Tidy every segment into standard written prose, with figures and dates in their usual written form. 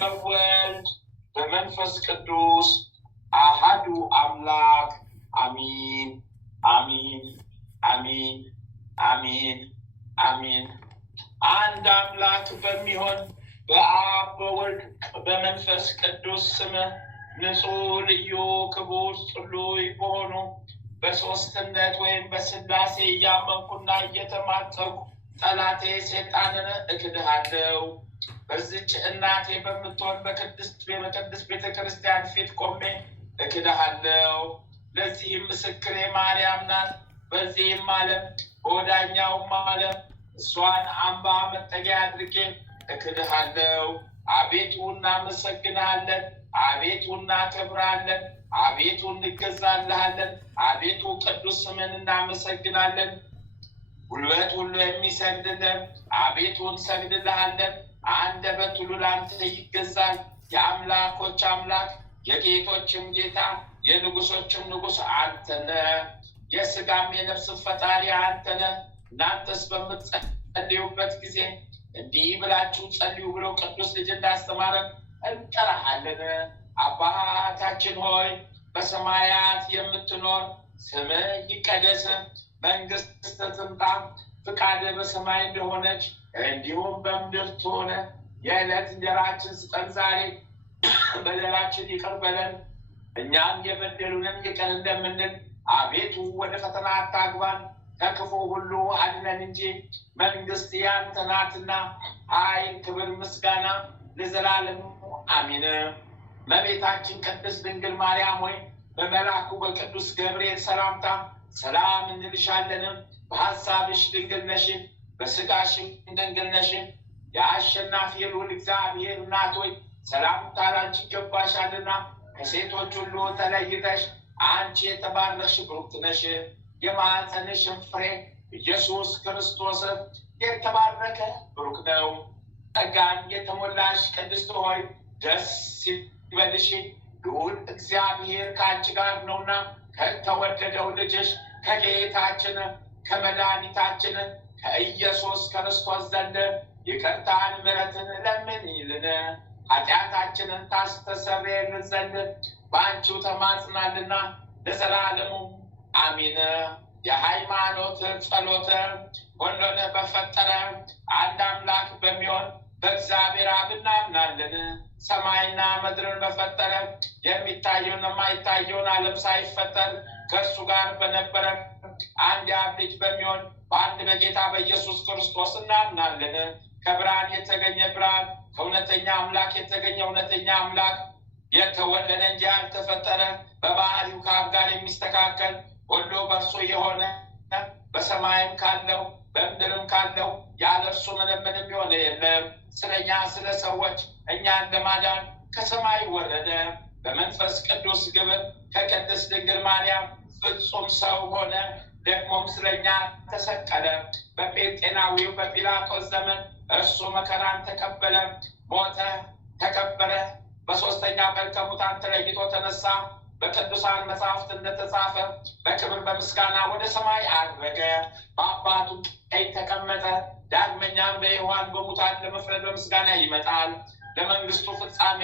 ወወልድ በመንፈስ ቅዱስ አሐዱ አምላክ አሚን አሚን አሚን አሚን አሚን። አንድ አምላክ በሚሆን በአብ በወልድ በመንፈስ ቅዱስ ስም ንጹሕ ልዩ ክቡር ጽሉይ በሆኑ በሦስትነት ወይም በሥላሴ እያመንኩና እየተማጸንኩ ጠላቴ ሰይጣንን እክድሃለሁ። በዚች እናቴ በምትሆን በቅድስት ቤተክርስቲያን ፊት ቆሜ እክድሃለሁ። ለዚህም ምስክሬ ማርያም ናት። በዚህም ዓለም በወዳኛውም ዓለም እሷን አምባ መጠጊያ አድርጌ እክድሃለሁ። አቤቱ እናመሰግንሃለን፣ አቤቱ እናከብርሃለን፣ አቤቱ እንገዛልሃለን፣ አቤቱ ቅዱስ ስምን እናመሰግናለን። ጉልበት ሁሉ የሚሰግድልን አቤቱ እንሰግድልሃለን። አንደበት ሁሉ ላንተ ይገዛል። የአምላኮች አምላክ የጌቶችም ጌታ የንጉሶችም ንጉስ አንተ ነህ። የሥጋም የነፍስ ፈጣሪ አንተ ነህ። እናንተስ በምትጸልዩበት ጊዜ እንዲህ ብላችሁ ጸልዩ ብሎ ቅዱስ ልጅ እንዳስተማረን እንጠራሃለን። አባታችን ሆይ በሰማያት የምትኖር ስምህ ይቀደስ፣ መንግሥትህ ትምጣ፣ ፍቃድህ በሰማይ እንደሆነች እንዲሁም በምድር ትሁን። የዕለት እንጀራችንን ስጠን ዛሬ፣ በደላችን ይቅር በለን እኛም የበደሉንን ይቅር እንደምንል፣ አቤቱ ወደ ፈተና አታግባን ከክፉ ሁሉ አድነን እንጂ መንግሥት ያንተ ናትና፣ ኃይል፣ ክብር፣ ምስጋና ለዘላለሙ አሜን። እመቤታችን ቅድስት ድንግል ማርያም ሆይ በመልአኩ በቅዱስ ገብርኤል ሰላምታ ሰላም እንልሻለን። በሐሳብሽ ድንግል ነሽ፣ በሥጋሽም ድንግል ነሽ። የአሸናፊ ልዑል እግዚአብሔር እናት ሆይ ሰላምታ ላንቺ ይገባሻልና፣ ከሴቶች ሁሉ ተለይተሽ አንቺ የተባረክሽ ብሩክት ነሽ። የማኅፀንሽም ፍሬ ኢየሱስ ክርስቶስ የተባረከ ብሩክ ነው። ጸጋን የተሞላሽ ቅድስት ሆይ ደስ ይበልሽ፣ ልዑል እግዚአብሔር ከአንቺ ጋር ነውና ከተወደደው ልጅሽ ከጌታችን ከመድኃኒታችን ከኢየሱስ ክርስቶስ ዘንድ ይቅርታን ምሕረትን ለምኝልን፣ ኃጢአታችንን ታስተሰርይልን ዘንድ በአንቺው ተማጽናልና ለዘላለሙ አሜን። የሃይማኖት ጸሎት። ሁሉን በፈጠረ አንድ አምላክ በሚሆን በእግዚአብሔር አብ እናምናለን። ሰማይና ምድርን በፈጠረ የሚታየውን የማይታየውን ዓለም ሳይፈጠር ከእርሱ ጋር በነበረ አንድ የአብ ልጅ በሚሆን በአንድ በጌታ በኢየሱስ ክርስቶስ እናምናለን። ከብርሃን የተገኘ ብርሃን፣ ከእውነተኛ አምላክ የተገኘ እውነተኛ አምላክ፣ የተወለደ እንጂ ያልተፈጠረ፣ በባህሪው ከአብ ጋር የሚስተካከል ሁሉ በእርሱ የሆነ፣ በሰማይም ካለው በምድርም ካለው ያለ እርሱ ምንም የሆነ የለም። ስለኛ ስለ ሰዎች እኛን ለማዳን ከሰማይ ወረደ። በመንፈስ ቅዱስ ግብር ከቅድስት ድንግል ማርያም ፍጹም ሰው ሆነ። ደግሞም ስለኛ ተሰቀለ። በጴንጤናዊው በጲላጦስ ዘመን እርሱ መከራን ተቀበለ፣ ሞተ፣ ተቀበረ። በሦስተኛ ቀን ከሙታን ተለይቶ ተነሳ። በቅዱሳን መጽሐፍት እንደተጻፈ በክብር በምስጋና ወደ ሰማይ አረገ፣ በአባቱ ቀኝ ተቀመጠ። ዳግመኛም በሕያዋን በሙታን ለመፍረድ በምስጋና ይመጣል። ለመንግስቱ ፍጻሜ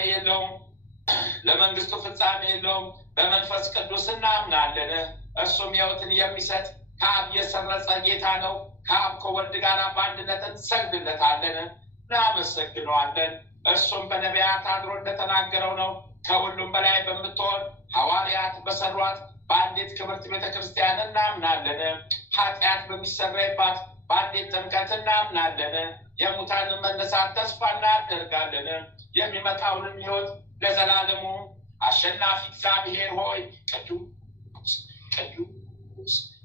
የለውም። በመንፈስ ቅዱስ እናምናለን። እርሱም ሕይወትን የሚሰጥ ከአብ የሰረጸ ጌታ ነው። ከአብ ከወልድ ጋር በአንድነት እንሰግድለታለን፣ እናመሰግነዋለን። እርሱም በነቢያት አድሮ እንደተናገረው ነው። ከሁሉም በላይ በምትሆን ሐዋርያት በሰሯት በአንዲት ክብርት ቤተክርስቲያን እናምናለን። ኃጢአት በሚሰረይባት በአንዲት ጥምቀት እናምናለን። የሙታንን መነሳት ተስፋ እናደርጋለን። የሚመጣውንም ሕይወት ለዘላለሙ አሸናፊ እግዚአብሔር ሆይ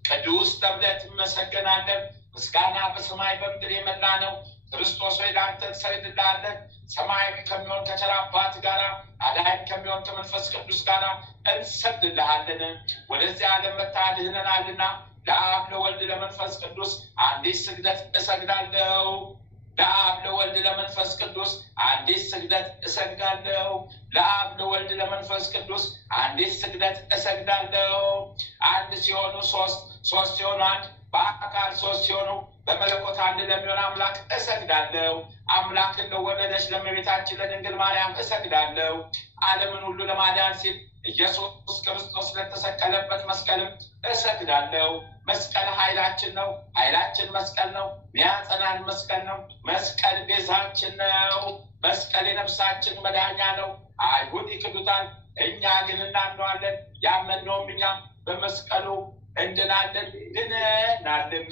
ቅዱስ ተብለህ ትመሰገናለህ። ምስጋና በሰማይ በምድር የመላ ነው። ክርስቶስ ሆይ ለአንተ እንሰግድልሃለን። ሰማያዊ ከሚሆን ከቸር አባት ጋር አዳኝ ከሚሆን ከመንፈስ ቅዱስ ጋር እንሰግድልሃለን። ወደዚህ ዓለም መጥተህ አድነናልና ለአብ ለወልድ ለመንፈስ ቅዱስ አንዲት ስግደት እሰግዳለሁ። ለአብ ለወልድ ለመንፈስ ቅዱስ አንዲት ስግደት እሰግዳለሁ። ለአብ ለወልድ ለመንፈስ ቅዱስ አንዲት ስግደት እሰግዳለሁ። አንድ ሲሆኑ ሶስት፣ ሶስት ሲሆኑ አንድ፣ በአካል ሶስት ሲሆኑ በመለኮት አንድ ለሚሆን አምላክ እሰግዳለሁ። አምላክን ለወለደች ለእመቤታችን ለድንግል ማርያም እሰግዳለሁ። ዓለምን ሁሉ ለማዳን ሲል ኢየሱስ ክርስቶስ ለተሰቀለበት መስቀልም እሰግዳለሁ። መስቀል ኃይላችን ነው። ኃይላችን መስቀል ነው። ሚያጸናን መስቀል ነው። መስቀል ቤዛችን ነው። መስቀል የነፍሳችን መዳኛ ነው። አይሁድ ይክዱታል፣ እኛ ግን እናምነዋለን። ያመንነውም እኛ በመስቀሉ እንድናለን ድነናልም።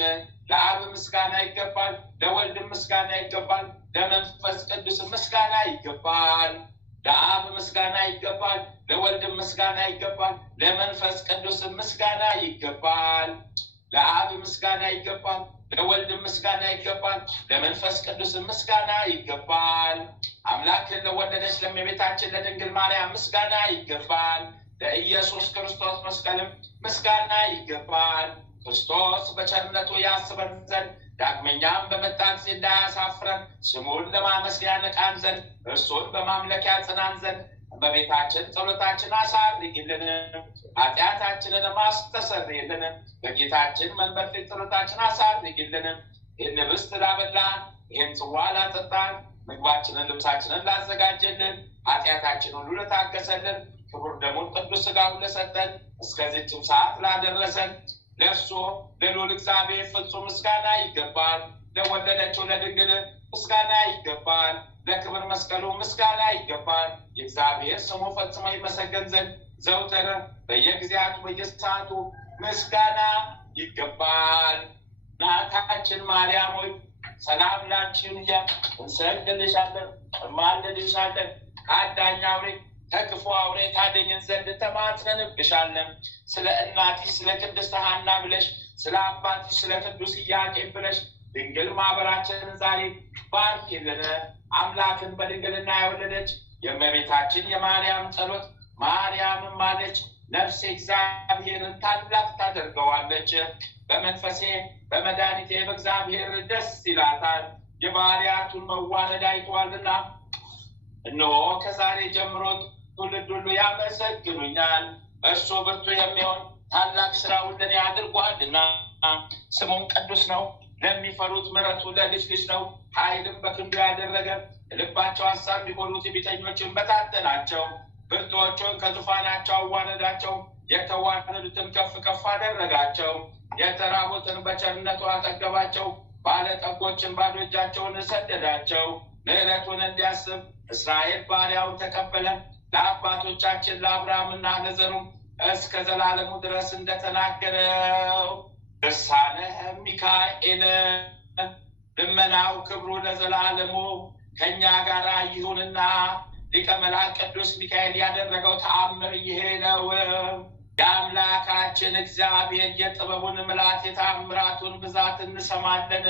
ለአብ ምስጋና ይገባል፣ ለወልድ ምስጋና ይገባል፣ ለመንፈስ ቅዱስ ምስጋና ይገባል። ለአብ ምስጋና ይገባል፣ ለወልድ ምስጋና ይገባል፣ ለመንፈስ ቅዱስ ምስጋና ይገባል። ለአብ ምስጋና ይገባል፣ ለወልድ ምስጋና ይገባል፣ ለመንፈስ ቅዱስ ምስጋና ይገባል። አምላክን ለወለደች ለእመቤታችን ለድንግል ማርያም ምስጋና ይገባል። ለኢየሱስ ክርስቶስ መስቀልም ምስጋና ይገባል። ክርስቶስ በቸርነቱ ያስበን ዘንድ ዳግመኛም በመጣን ጊዜ እንዳያሳፍረን ስሙን ለማመስገን ያነቃን ዘንድ እርሱን በማምለክ ያጽናን ዘንድ እመቤታችን ጸሎታችን አሳርጊልን፣ ኃጢአታችንን አስተሰርይልን። በጌታችን መንበር ፊት ጸሎታችን አሳርጊልን። ይህን ህብስት ላበላን፣ ይህን ጽዋ ላጠጣን፣ ምግባችንን ልብሳችንን ላዘጋጀልን ኃጢአታችን ሁሉ ለታገሰልን ክቡር ደሙን ቅዱስ ሥጋውን ለሰጠን እስከዚህም ሰዓት ላደረሰን ለእርሱ ለልዑል እግዚአብሔር ፍጹም ምስጋና ይገባል። ለወለደችው ለድንግል ምስጋና ይገባል። ለክብር መስቀሉ ምስጋና ይገባል። የእግዚአብሔር ስሙ ፈጽሞ ይመሰገን ዘንድ ዘውትር በየጊዜያቱ በየሰዓቱ ምስጋና ይገባል። እናታችን ማርያም ሆይ ሰላም ላንቺ ይሁን እንሰግድልሻለን፣ እንማልድልሻለን። ከአዳኝ አውሬ ከክፉ አውሬ ታደኝን ዘንድ ተማጽነንብሻለን። ስለ እናትሽ ስለ ቅድስት ሐና ብለሽ ስለ አባትሽ ስለ ቅዱስ ኢያቄም ብለሽ ድንግል ማህበራችንን ዛሬ ባርኪልን። አምላክን በድንግልና የወለደች የእመቤታችን የማርያም ጸሎት ማርያምን ማለች ነፍሴ እግዚአብሔርን ታላቅ ታደርገዋለች። በመንፈሴ በመድኃኒቴ በእግዚአብሔር ደስ ይላታል፣ የባሪያቱን መዋረድ አይቷልና። እነሆ ከዛሬ ጀምሮ ትውልድ ሁሉ ያመሰግኑኛል። እርሱ ብርቱ የሚሆን ታላቅ ስራውን ለእኔ አድርጓልና። ስሙም ቅዱስ ነው፣ ለሚፈሩት ምሕረቱ ለልጅ ልጅ ነው። ኃይልም በክንዱ ያደረገ ልባቸው ሀሳብ ቢሆኑት ቢተኞችን በታተናቸው። ብርቱዎቹን ከዙፋናቸው አዋረዳቸው፣ የተዋረዱትን ከፍ ከፍ አደረጋቸው። የተራቡትን በቸርነቱ አጠገባቸው፣ ባለጠጎችን ባዶ እጃቸውን ሰደዳቸው። ምሕረቱን እንዲያስብ እስራኤል ባሪያውን ተቀበለ። ለአባቶቻችን ለአብርሃምና ለዘሩም እስከ ዘላለሙ ድረስ እንደተናገረው ልሳነ ሚካኤል ልመናው ክብሩ ለዘላለሙ ከእኛ ጋር ይሁንና ሊቀ መላእክት ቅዱስ ሚካኤል ያደረገው ተአምር ይሄ ነው። የአምላካችን እግዚአብሔር የጥበቡን ምልአት የተአምራቱን ብዛት እንሰማለን።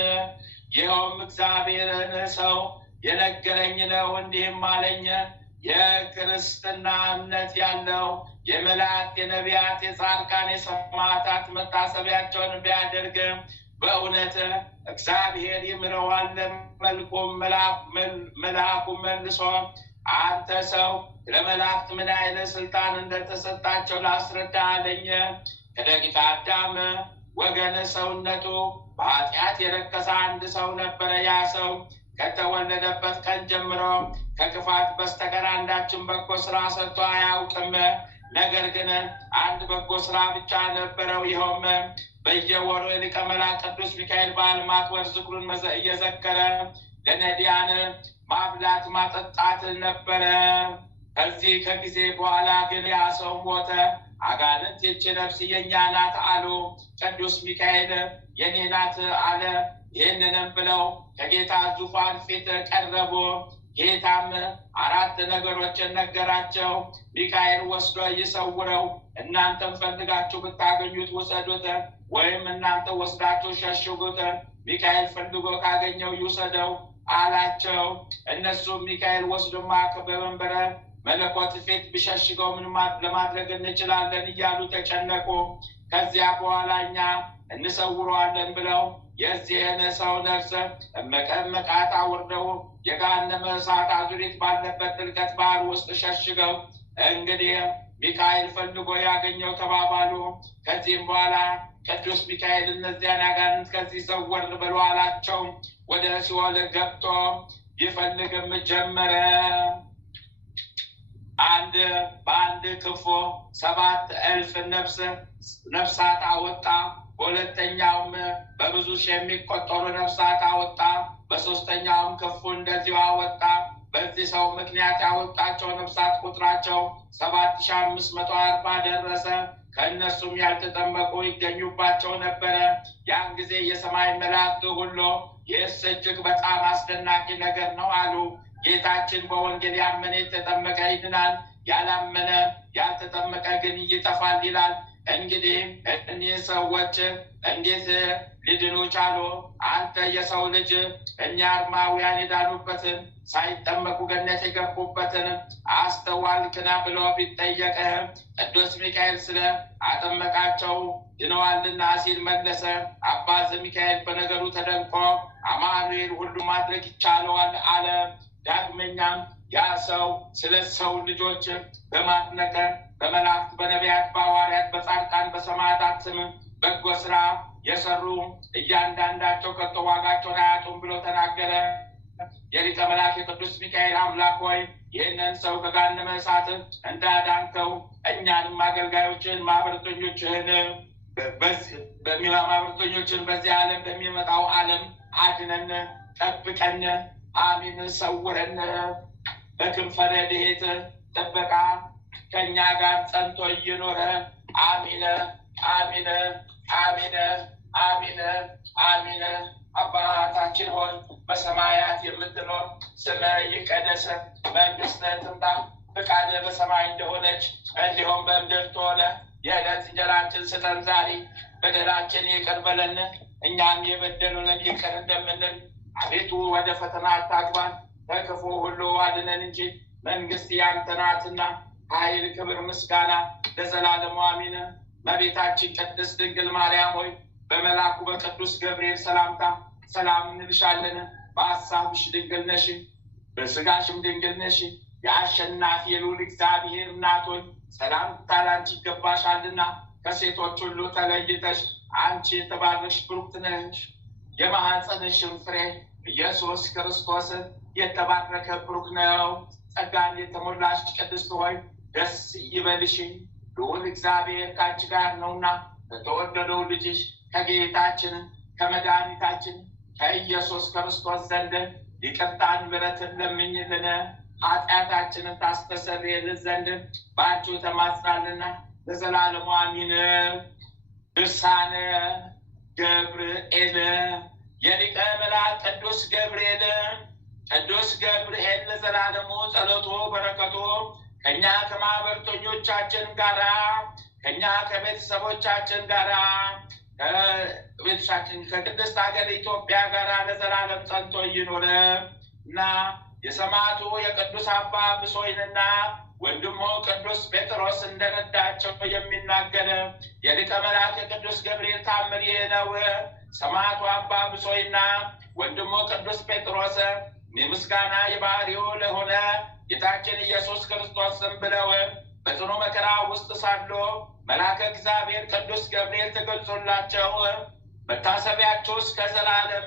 ይኸውም እግዚአብሔርን ሰው የነገረኝ ነው። እንዲህም አለኝ፣ የክርስትና እምነት ያለው የመላእክት የነቢያት የጻድቃን የሰማዕታት መታሰቢያቸውን ቢያደርግ በእውነት እግዚአብሔር ይምረዋል። መልአኩ መልሶ አንተ ሰው ለመላእክት ምን አይነት ስልጣን እንደተሰጣቸው ላስረዳ አለኝ። ከደቂቀ አዳም ወገን ሰውነቱ በኃጢአት የረከሰ አንድ ሰው ነበረ። ያ ሰው ከተወለደበት ቀን ጀምሮ ከክፋት በስተቀር አንዳችን በጎ ስራ ሰርቶ አያውቅም። ነገር ግን አንድ በጎ ስራ ብቻ ነበረው። ይኸውም በየወሩ የሊቀ መላእክት ቅዱስ ሚካኤል በዓል ማክበር ዝክሩን እየዘከረ ለነዳያን ማብላት ማጠጣት ነበረ። ከዚህ ከጊዜ በኋላ ግን ያ ሰው ሞተ። አጋንንት ይህች ነፍስ የእኛ ናት አሉ። ቅዱስ ሚካኤል የኔ ናት አለ። ይህንንም ብለው ከጌታ ዙፋን ፊት ቀረቡ። ጌታም አራት ነገሮችን ነገራቸው። ሚካኤል ወስዶ ይሰውረው፣ እናንተም ፈልጋችሁ ብታገኙት ውሰዱት፣ ወይም እናንተ ወስዳችሁ ሸሽጉት፣ ሚካኤል ፈልጎ ካገኘው ይውሰደው አላቸው። እነሱም ሚካኤል ወስዶማ በመንበረ መለኮት ፊት ቢሸሽገው ምን ለማድረግ እንችላለን እያሉ ተጨነቁ። ከዚያ በኋላ እኛ እንሰውረዋለን ብለው የዚህን ሰው ነፍስ መቃት አውርደው የገሃነመ እሳት አዙሪት ባለበት ጥልቀት ባህር ውስጥ ሸሽገው እንግዲህ ሚካኤል ፈልጎ ያገኘው ተባባሉ። ከዚህም በኋላ ቅዱስ ሚካኤል እነዚያን አጋንንት ከዚህ ሰወር ብሎ አላቸው። ወደ ሲኦል ገብቶ ይፈልግም ጀመረ። በአንድ ክፉ 7,000 ነፍሳት አወጣ። በሁለተኛውም በብዙ ሺህ የሚቆጠሩ ነፍሳት አወጣ። በሶስተኛውም ክፉ እንደዚሁ አወጣ። በዚህ ሰው ምክንያት ያወጣቸው ነፍሳት ቁጥራቸው 7,540 ደረሰ። ከእነሱም ያልተጠመቁ ይገኙባቸው ነበረ። ያን ጊዜ የሰማይ መላእክት ሁሉ ይህስ እጅግ በጣም አስደናቂ ነገር ነው አሉ። ጌታችን በወንጌል ያመነ የተጠመቀ ይድናል፣ ያላመነ ያልተጠመቀ ግን ይጠፋል ይላል። እንግዲህ እኒህ ሰዎች እንዴት ሊድኑ ቻሉ? አንተ የሰው ልጅ እኛ አርማውያን የዳኑበትን ሳይጠመቁ ገነት የገቡበትን አስተዋልክና ብሎ ቢጠየቅ ቅዱስ ሚካኤል ስለ አጠመቃቸው ድነዋልና ሲል መለሰ። አባ ዘሚካኤል በነገሩ ተደንቆ አማኑኤል ሁሉ ማድረግ ይቻለዋል አለ። ዳግመኛም ያ ሰው ስለ ሰው ልጆች በማድነቅ በመላእክት በነቢያት በሐዋርያት በጻድቃን በሰማዕታት ስም በጎ ስራ የሰሩ እያንዳንዳቸው ከቶ ዋጋቸውን አያጡም ብሎ ተናገረ። የሊቀ መላእክት የቅዱስ ሚካኤል አምላክ ሆይ ይህንን ሰው ከገሃነመ እሳት እንዳዳንከው እኛንም አገልጋዮችን ማህበረተኞችን በዚህ ዓለም በሚመጣው ዓለም አድነን ጠብቀን። አሚን። ሰውረን በክንፈ ረድኤት ጥበቃ ከእኛ ጋር ጸንቶ ይኖረ። አሚን አሚን አሚን አሚን አሚን። አባታችን ሆይ በሰማያት የምትኖር ስምህ ይቀደስ፣ መንግስትህ ትምጣ፣ ፈቃድህ በሰማይ እንደሆነች እንዲሁም በምድር ትሁን። የዕለት እንጀራችንን ስጠን ዛሬ፣ በደላችን ይቅር በለን እኛም የበደሉንን ይቅር እንደምንል፣ አቤቱ ወደ ፈተና አታግባን ከክፉ ሁሉ አድነን እንጂ መንግስት ያንተ ናትና ኃይል፣ ክብር፣ ምስጋና ለዘላለሙ አሜን። እመቤታችን ቅድስት ድንግል ማርያም ሆይ በመልአኩ በቅዱስ ገብርኤል ሰላምታ ሰላም እንልሻለን። በሐሳብሽ ድንግል ነሽ፣ በሥጋሽም ድንግል ነሽ። የአሸናፊ የልዑል እግዚአብሔር እናት ሆይ ሰላምታ ላንቺ ይገባሻልና ከሴቶች ሁሉ ተለይተሽ አንቺ የተባረክሽ ብሩክት ነሽ። የማኅፀንሽም ፍሬ ኢየሱስ ክርስቶስ የተባረከ ብሩክ ነው። ጸጋን የተሞላሽ ቅድስት ሆይ ደስ ይበልሽ፣ ልዑል እግዚአብሔር ከአንቺ ጋር ነውና ከተወደደው ልጅሽ ከጌታችን ከመድኃኒታችን ከኢየሱስ ክርስቶስ ዘንድ ይቅርታን ምሕረትን ለምኝልን ኃጢአታችንን ታስተሰርይልን ዘንድ በአንቺ ተማጽናልና ለዘላለሙ አሜን። ድርሳነ ገብርኤል። የሊቀ መላእክት ቅዱስ ገብርኤል ለዘላለሙ ጸሎቱ በረከቱ ከእኛ ከማኅበርተኞቻችን ጋራ ከእኛ ከቤተሰቦቻችን ጋራ ከቅድስት ሀገር ኢትዮጵያ ጋር ለዘላለም ጸንቶ ይኑር እና የሰማዕቱ የቅዱስ አባ ብሶይንና ወንድሙ ቅዱስ ጴጥሮስ እንደረዳቸው የሚናገር የሊቀ መላእክት የቅዱስ ገብርኤል ታምር ይህ ነው። ሰማዕቱ አባ ብሶይና ወንድሙ ቅዱስ ጴጥሮስ ምስጋና የባህሪው ለሆነ ጌታችን ኢየሱስ ክርስቶስን ብለው በጽኑ መከራ ውስጥ ሳሉ መልአከ እግዚአብሔር ቅዱስ ገብርኤል ተገልጾላቸው መታሰቢያችሁ እስከ ዘላለም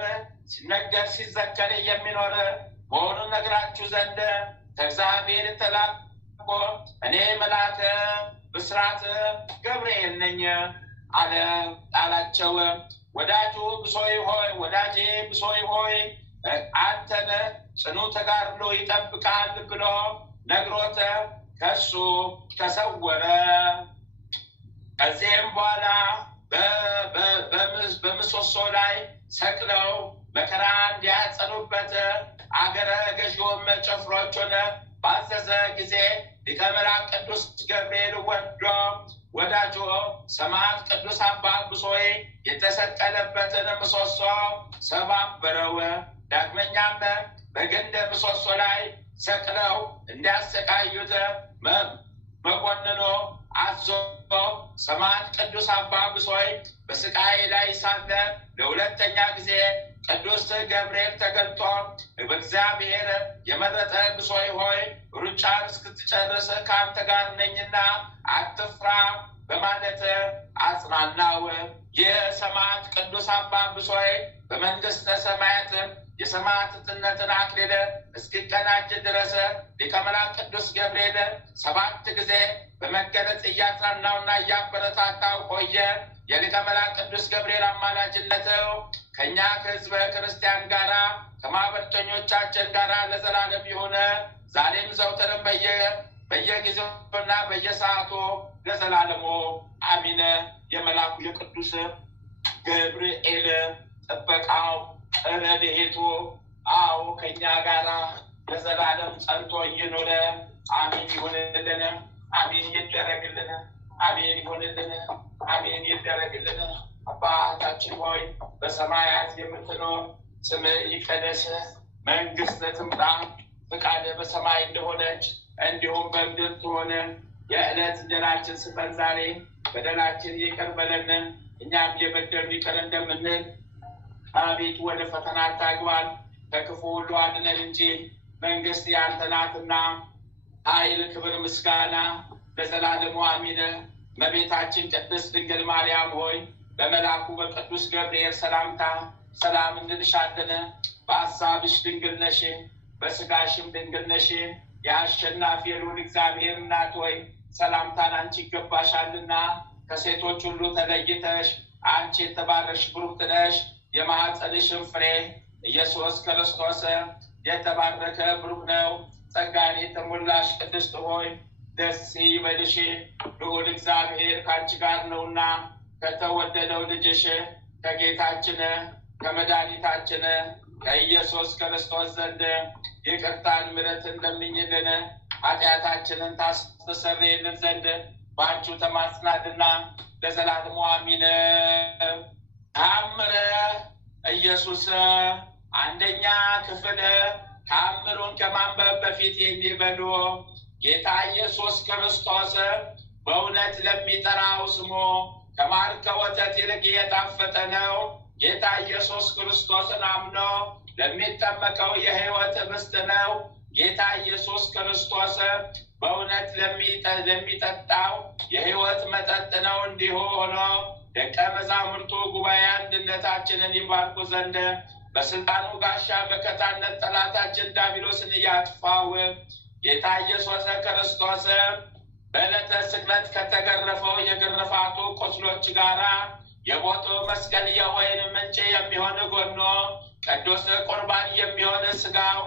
ሲነገር ሲዘከር የሚኖር መሆኑን ነግራችሁ ዘንድ ከእግዚአብሔር ተላኮ እኔ መልአከ ብስራት ገብርኤል ነኝ አላቸው። ወዳጄ ብሶይ ሆይ አንተን ጽኑ ተጋድሎ ይጠብቃል ብሎ ነግሮት ከሱ ተሰወረ። ከዚህም በኋላ በምሰሶ ላይ ሰቅለው መከራ እንዲያጸኑበት አገረ ገዢውም ጭፍሮቹን ባዘዘ ጊዜ ሊቀ መላእክት ቅዱስ ገብርኤል ወዳጆ ሰማዕት ቅዱስ አባ ብሶይ የተሰቀለበትን ምሰሶ ሰባበረው። ዳግመኛም በግንድ ምሰሶ ላይ ሰቅለው እንዲያሰቃዩት መኮንኖ አዞ ሰማዕት ቅዱስ አባ ብሶይ በስቃይ ላይ ሳለ ለሁለተኛ ጊዜ ቅዱስ ገብርኤል ተገልጦ በእግዚአብሔር የመረጠ ብሶይ ሆይ ሩጫን እስክትጨርስ ከአንተ ጋር ነኝና አትፍራ በማለት አጽናናው። የሰማዕት ቅዱስ አባ ብሶይ በመንግስተ ሰማያት የሰማዕትነትን አክሊል እስኪቀናጅ ድረስ ሊቀ መላእክት ቅዱስ ገብርኤል 7 ጊዜ በመገለጽ እያጽናናውና እያበረታታው ቆየ። የሊቀ መላእክት ቅዱስ ገብርኤል አማላጅነት ከእኛ ከሕዝበ ክርስቲያን ጋራ ከማኅበርተኞቻችን ጋራ ለዘላለም ይሁን ዛሬም ዘውትርም በየጊዜውና በየሰዓቱ ለዘላለሙ አሚን። የመልአኩ የቅዱስ ገብርኤል ጥበቃው ረድኤቱ ከእኛ ጋራ ለዘላለም ጸንቶ ይኑር። አሚን ይሁንልን። አሚን ይደረግልን። አሚን ይሁንልን። አሚን ይደረግልን። አባታችን ሆይ በሰማያት የምትኖር ስምህ ይቀደስ፣ መንግስትህ ትምጣ፣ ፈቃድህ በሰማይ እንደሆነች እንዲሁም በምድር ትሁን። የዕለት እንጀራችንን ስጠን ዛሬ፣ በደላችን ይቅር በለን እኛም የበደሉንን ይቅር እንደምንል፣ አቤቱ ወደ ፈተና አታግባን ከክፉ ሁሉ አድነን እንጂ መንግስት ያንተ ናትና ኃይል፣ ክብር፣ ምስጋና ለዘላለሙ አሜን። እመቤታችን ቅድስት ድንግል ማርያም ሆይ በመልአኩ በቅዱስ ገብርኤል ሰላምታ ሰላም እንልሻለን። በሐሳብሽ ድንግል ነሽ፣ በስጋሽም ድንግል ነሽ። የአሸናፊ የልዑል እግዚአብሔር እናት ሆይ ሰላምታን አንቺ ይገባሻልና ከሴቶች ሁሉ ተለይተሽ አንቺ የተባረክሽ ብሩክት ነሽ። የማኅፀንሽም ፍሬ ኢየሱስ ክርስቶስ የተባረከ ብሩክ ነው። ጸጋን የተሞላሽ ቅድስት ሆይ ደስ ይበልሽ፣ ልዑል እግዚአብሔር ከአንቺ ጋር ነውና ከተወደደው ልጅሽ ከጌታችን ከመድኃኒታችን ከኢየሱስ ክርስቶስ ዘንድ ይቅርታን ምሕረትን ለምኝልን ኃጢአታችንን ታስተሰርይልን ዘንድ በአንቺ ተማጽናልና ለዘላለሙ አሜን። ተአምረ ኢየሱስ አንደኛ ክፍል። ተአምሩን ከማንበብ በፊት የሚበሉ ጌታ ኢየሱስ ክርስቶስ በእውነት ለሚጠራው ስሙ ከማር ከወተት ይልቅ የጣፈጠ ነው። ጌታ ኢየሱስ ክርስቶስን አምኖ ለሚጠመቀው የሕይወት ኅብስት ነው። ጌታ ኢየሱስ ክርስቶስ በእውነት ለሚጠጣው የሕይወት መጠጥ ነው። እንዲሁ ሆኖ ደቀ መዛሙርቱ ጉባኤ አንድነታችንን ይባርኩ ዘንድ በስልጣኑ ጋሻ በከታነት ጠላታችን ዲያብሎስን እያጥፋው ጌታ ኢየሱስ ክርስቶስ በዕለተ ስቅለት ከተገረፈው የግርፋቱ ቁስሎች ጋራ የቦቱ መስቀል የወይን ምንጭ የሚሆን ጎኖ ቅዱስ ቁርባን የሚሆን ስጋው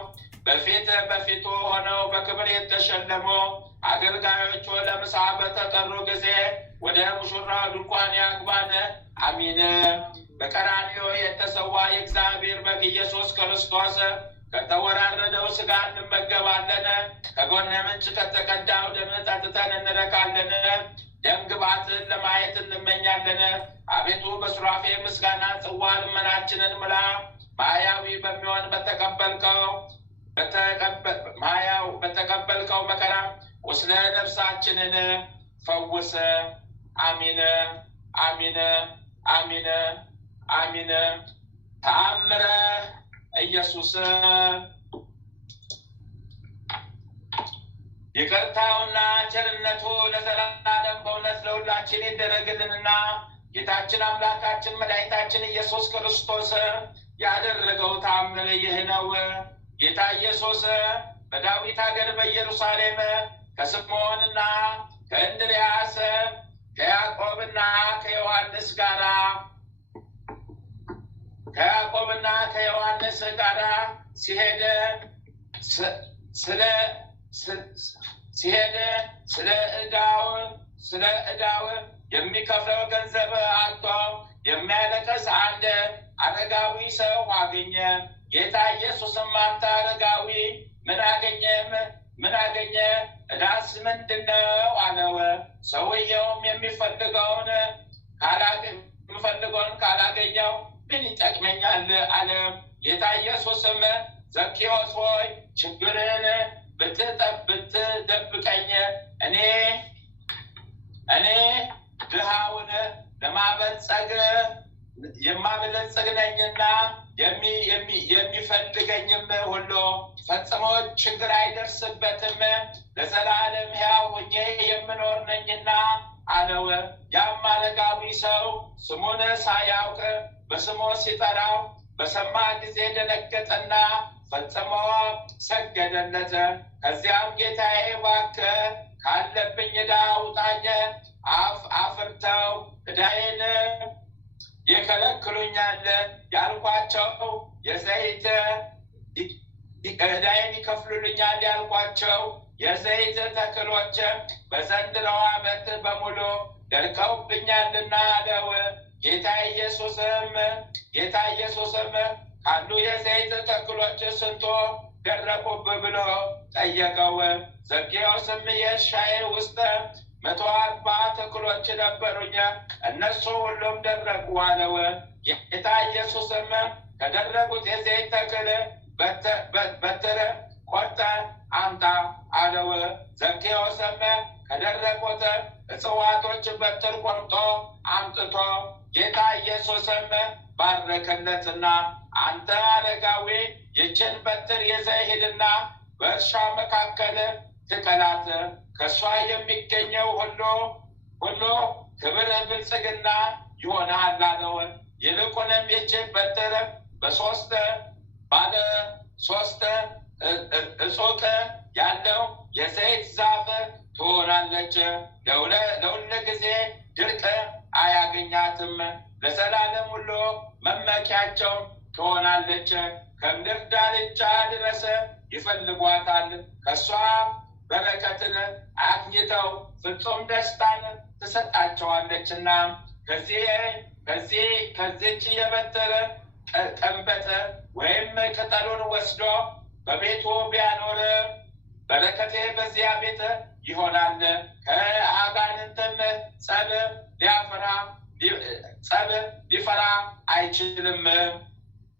በፊቱ ሆነው በክብር የተሸለሙ አገልጋዮቹ ለምሳ በተጠሩ ጊዜ ወደ ሙሽራው ድንኳን ያግባን። አሚን። በቀራንዮ የተሰዋ የእግዚአብሔር በግ ኢየሱስ ክርስቶስ ከተወራረደው ስጋ እንመገባለን። ከጎነ ምንጭ ከተቀዳው ደም ጠጥተን እንረካለን። ደም ግባትን ለማየት እንመኛለን። አቤቱ በሱራፌ ምስጋና ጽዋ ልመናችንን ምላ። ማያዊ በሚሆን በተቀበልከው መከራ ቁስለ ነፍሳችንን ፈውስ። አሚን አሚን አሚን አሚን። ተአምረ ኢየሱስ ይቅርታውና ቸርነቱ ለዘላለም በእውነት ለሁላችን ይደረግልንና ጌታችን አምላካችን መድኃኒታችን ኢየሱስ ክርስቶስ ያደረገው ተአምር ይህ ነው። ጌታ ኢየሱስ በዳዊት ሀገር በኢየሩሳሌም ከስምዖንና ከእንድርያስ ከያዕቆብና ከዮሐንስ ጋራ ሲሄድ ስለ ዕዳው የሚከፍለው ገንዘብ አጥቶ የሚያለቅስ አንድ አረጋዊ ሰው አገኘ። ጌታ ኢየሱስም አንተ አረጋዊ ምን አገኘ? ዕዳስ ምንድን ነው አለው። ሰውየውም የሚፈልገውን ካላገኘው ምን ይጠቅመኛል አለ። ጌታ ኢየሱስም ዘኬዎስ ሆይ ችግርን ብትደብቀኝ እኔ ድሃውን ለማበልጸግ የማበለጽግ ነኝና የሚፈልገኝም ሁሉ ፈጽሞ ችግር አይደርስበትም። ለዘላለም ሕያው ሆኜ የምኖር ነኝና አለው። ያም አረጋዊ ሰው ስሙን ሳያውቅ በስሙ ሲጠራው በሰማ ጊዜ ደነገጠና ፈጽሞ ሰገደለት። ከዚያም ጌታዬ እባክህ ካለብኝ ዕዳ አውጣኝ፣ አፍርተው ዕዳዬን ይከለክሉኛል ያልኳቸው ዕዳዬን ይከፍሉልኛል ያልኳቸው የዘይት ተክሎች በዘንድሮው ዓመት በሙሉ ደርቀውብኛልና አለው። ጌታ ኢየሱስም ካሉ የዘይት ተክሎች ስንቱ ደረቁብህ ብሎ ጠየቀው። ዘኬዎስም የእርሻዬ ውስጥ 140 ተክሎች ነበሩኝ፣ እነሱ ሁሉም ደረቁ አለው። ጌታ ኢየሱስም ከደረቁት የዘይት ተክል በትር ቆርጠህ አምጣ አለው። ዘኬዎስም ከደረቁት እጽዋቶች በትር ቆርጦ አምጥቶ ጌታ ኢየሱስም ባረከለትና አንተ አረጋዊ ይችን በትር ይዘህ ሂድና በእርሻ መካከል ትከላት፣ ከእሷ የሚገኘው ሁሉ ክብር ብልጽግና ይሆናል አለው። ይልቁንም ይችን በትር ባለ ሶስት እጾቅ ያለው የዘይት ዛፍ ትሆናለች። ለሁል ጊዜ ድርቅ አያገኛትም። ለዘላለም ሁሉ መመኪያቸው ትሆናለች። ከምድር ዳርቻ ድረስ ይፈልጓታል። ከእሷ በረከትን አግኝተው ፍጹም ደስታን ትሰጣቸዋለችና ከዚች የበትር ቀንበጥ ወይም ቅጠሉን ወስዶ በቤቱ ቢያኖር በረከቴ በዚያ ቤት ይሆናል። ከአጋንንትም ጸብ ሊፈራ አይችልም።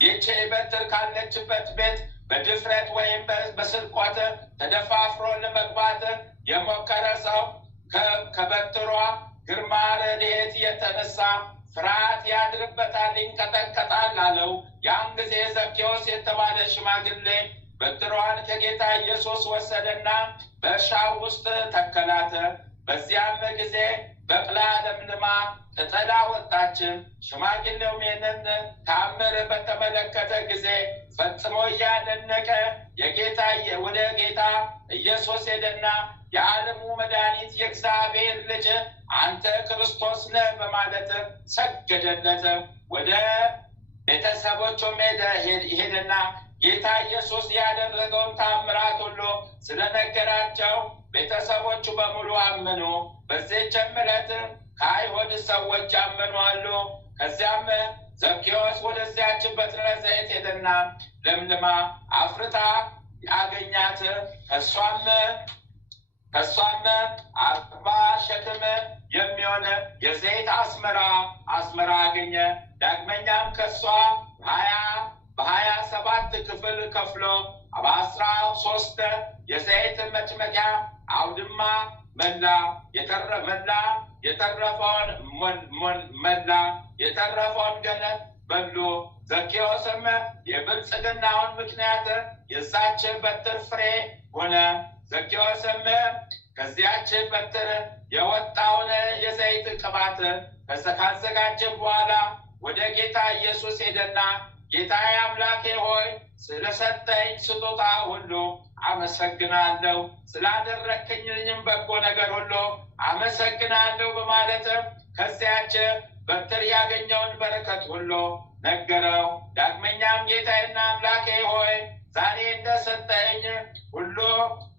ይህች በትር ካለችበት ቤት በድፍረት ወይም በስርቆት ተደፋፍሮ ለመግባት የሞከረ ሰው ከበትሯ ግርማ ረድኤት የተነሳ ፍርሃት ያድርበታል፣ ይንቀጠቀጣል አለው። ያን ጊዜ ዘኬዎስ የተባለ ሽማግሌ በትሯን ከጌታ ኢየሱስ ወሰደና በእርሻው ውስጥ ተከላት። በዚያም ጊዜ በቅላ ለምልማ ቅጠል አወጣች። ሽማግሌውም ይህንን ተአምር በተመለከተ ጊዜ ፈጽሞ እያደነቀ ወደ ጌታ ኢየሱስ ሄደና የዓለሙ መድኃኒት የእግዚአብሔር ልጅ አንተ ክርስቶስ ነህ በማለት ሰገደለት። ወደ ቤተሰቦቹም ሄደና ጌታ ኢየሱስ ያደረገውን ተአምራት ሁሉ ስለነገራቸው ቤተሰቦቹ በሙሉ አመኑ። በዚህች ዕለት ከአይሁድ ሰዎች አመኑ አሉ። ከዚያም ዘኬዎስ ወደዚያች በትረ ዘይት ሄደና ለምልማ አፍርታ አገኛት። ከእሷም 40 ሸክም የሚሆን የዘይት አስመራ አገኘ። ዳግመኛም ከእሷ 27 ክፍል ከፍሎ 13 የዘይት መጭመቂያ አውድማ መላ። የተረፈውን ግን በሉ። ዘኬዎስም የብልጽግናውን ምክንያት የዛች በትር ፍሬ ሆነ። ዘኬዎስም ከዚያች በትር የወጣውን የዘይት ቅባት ካዘጋጀ በኋላ ወደ ጌታ ኢየሱስ ሄደና ጌታዬ አምላኬ ሆይ ስለሰጠኝ ስጦታ ሁሉ አመሰግናለሁ፣ ስላደረክልኝም በጎ ነገር ሁሉ አመሰግናለሁ በማለት ከዚያች በትር ያገኘውን በረከት ሁሉ ነገረው። ዳግመኛም ጌታዬና አምላኬ ሆይ ዛሬ እንደሰጠኝ ሁሉ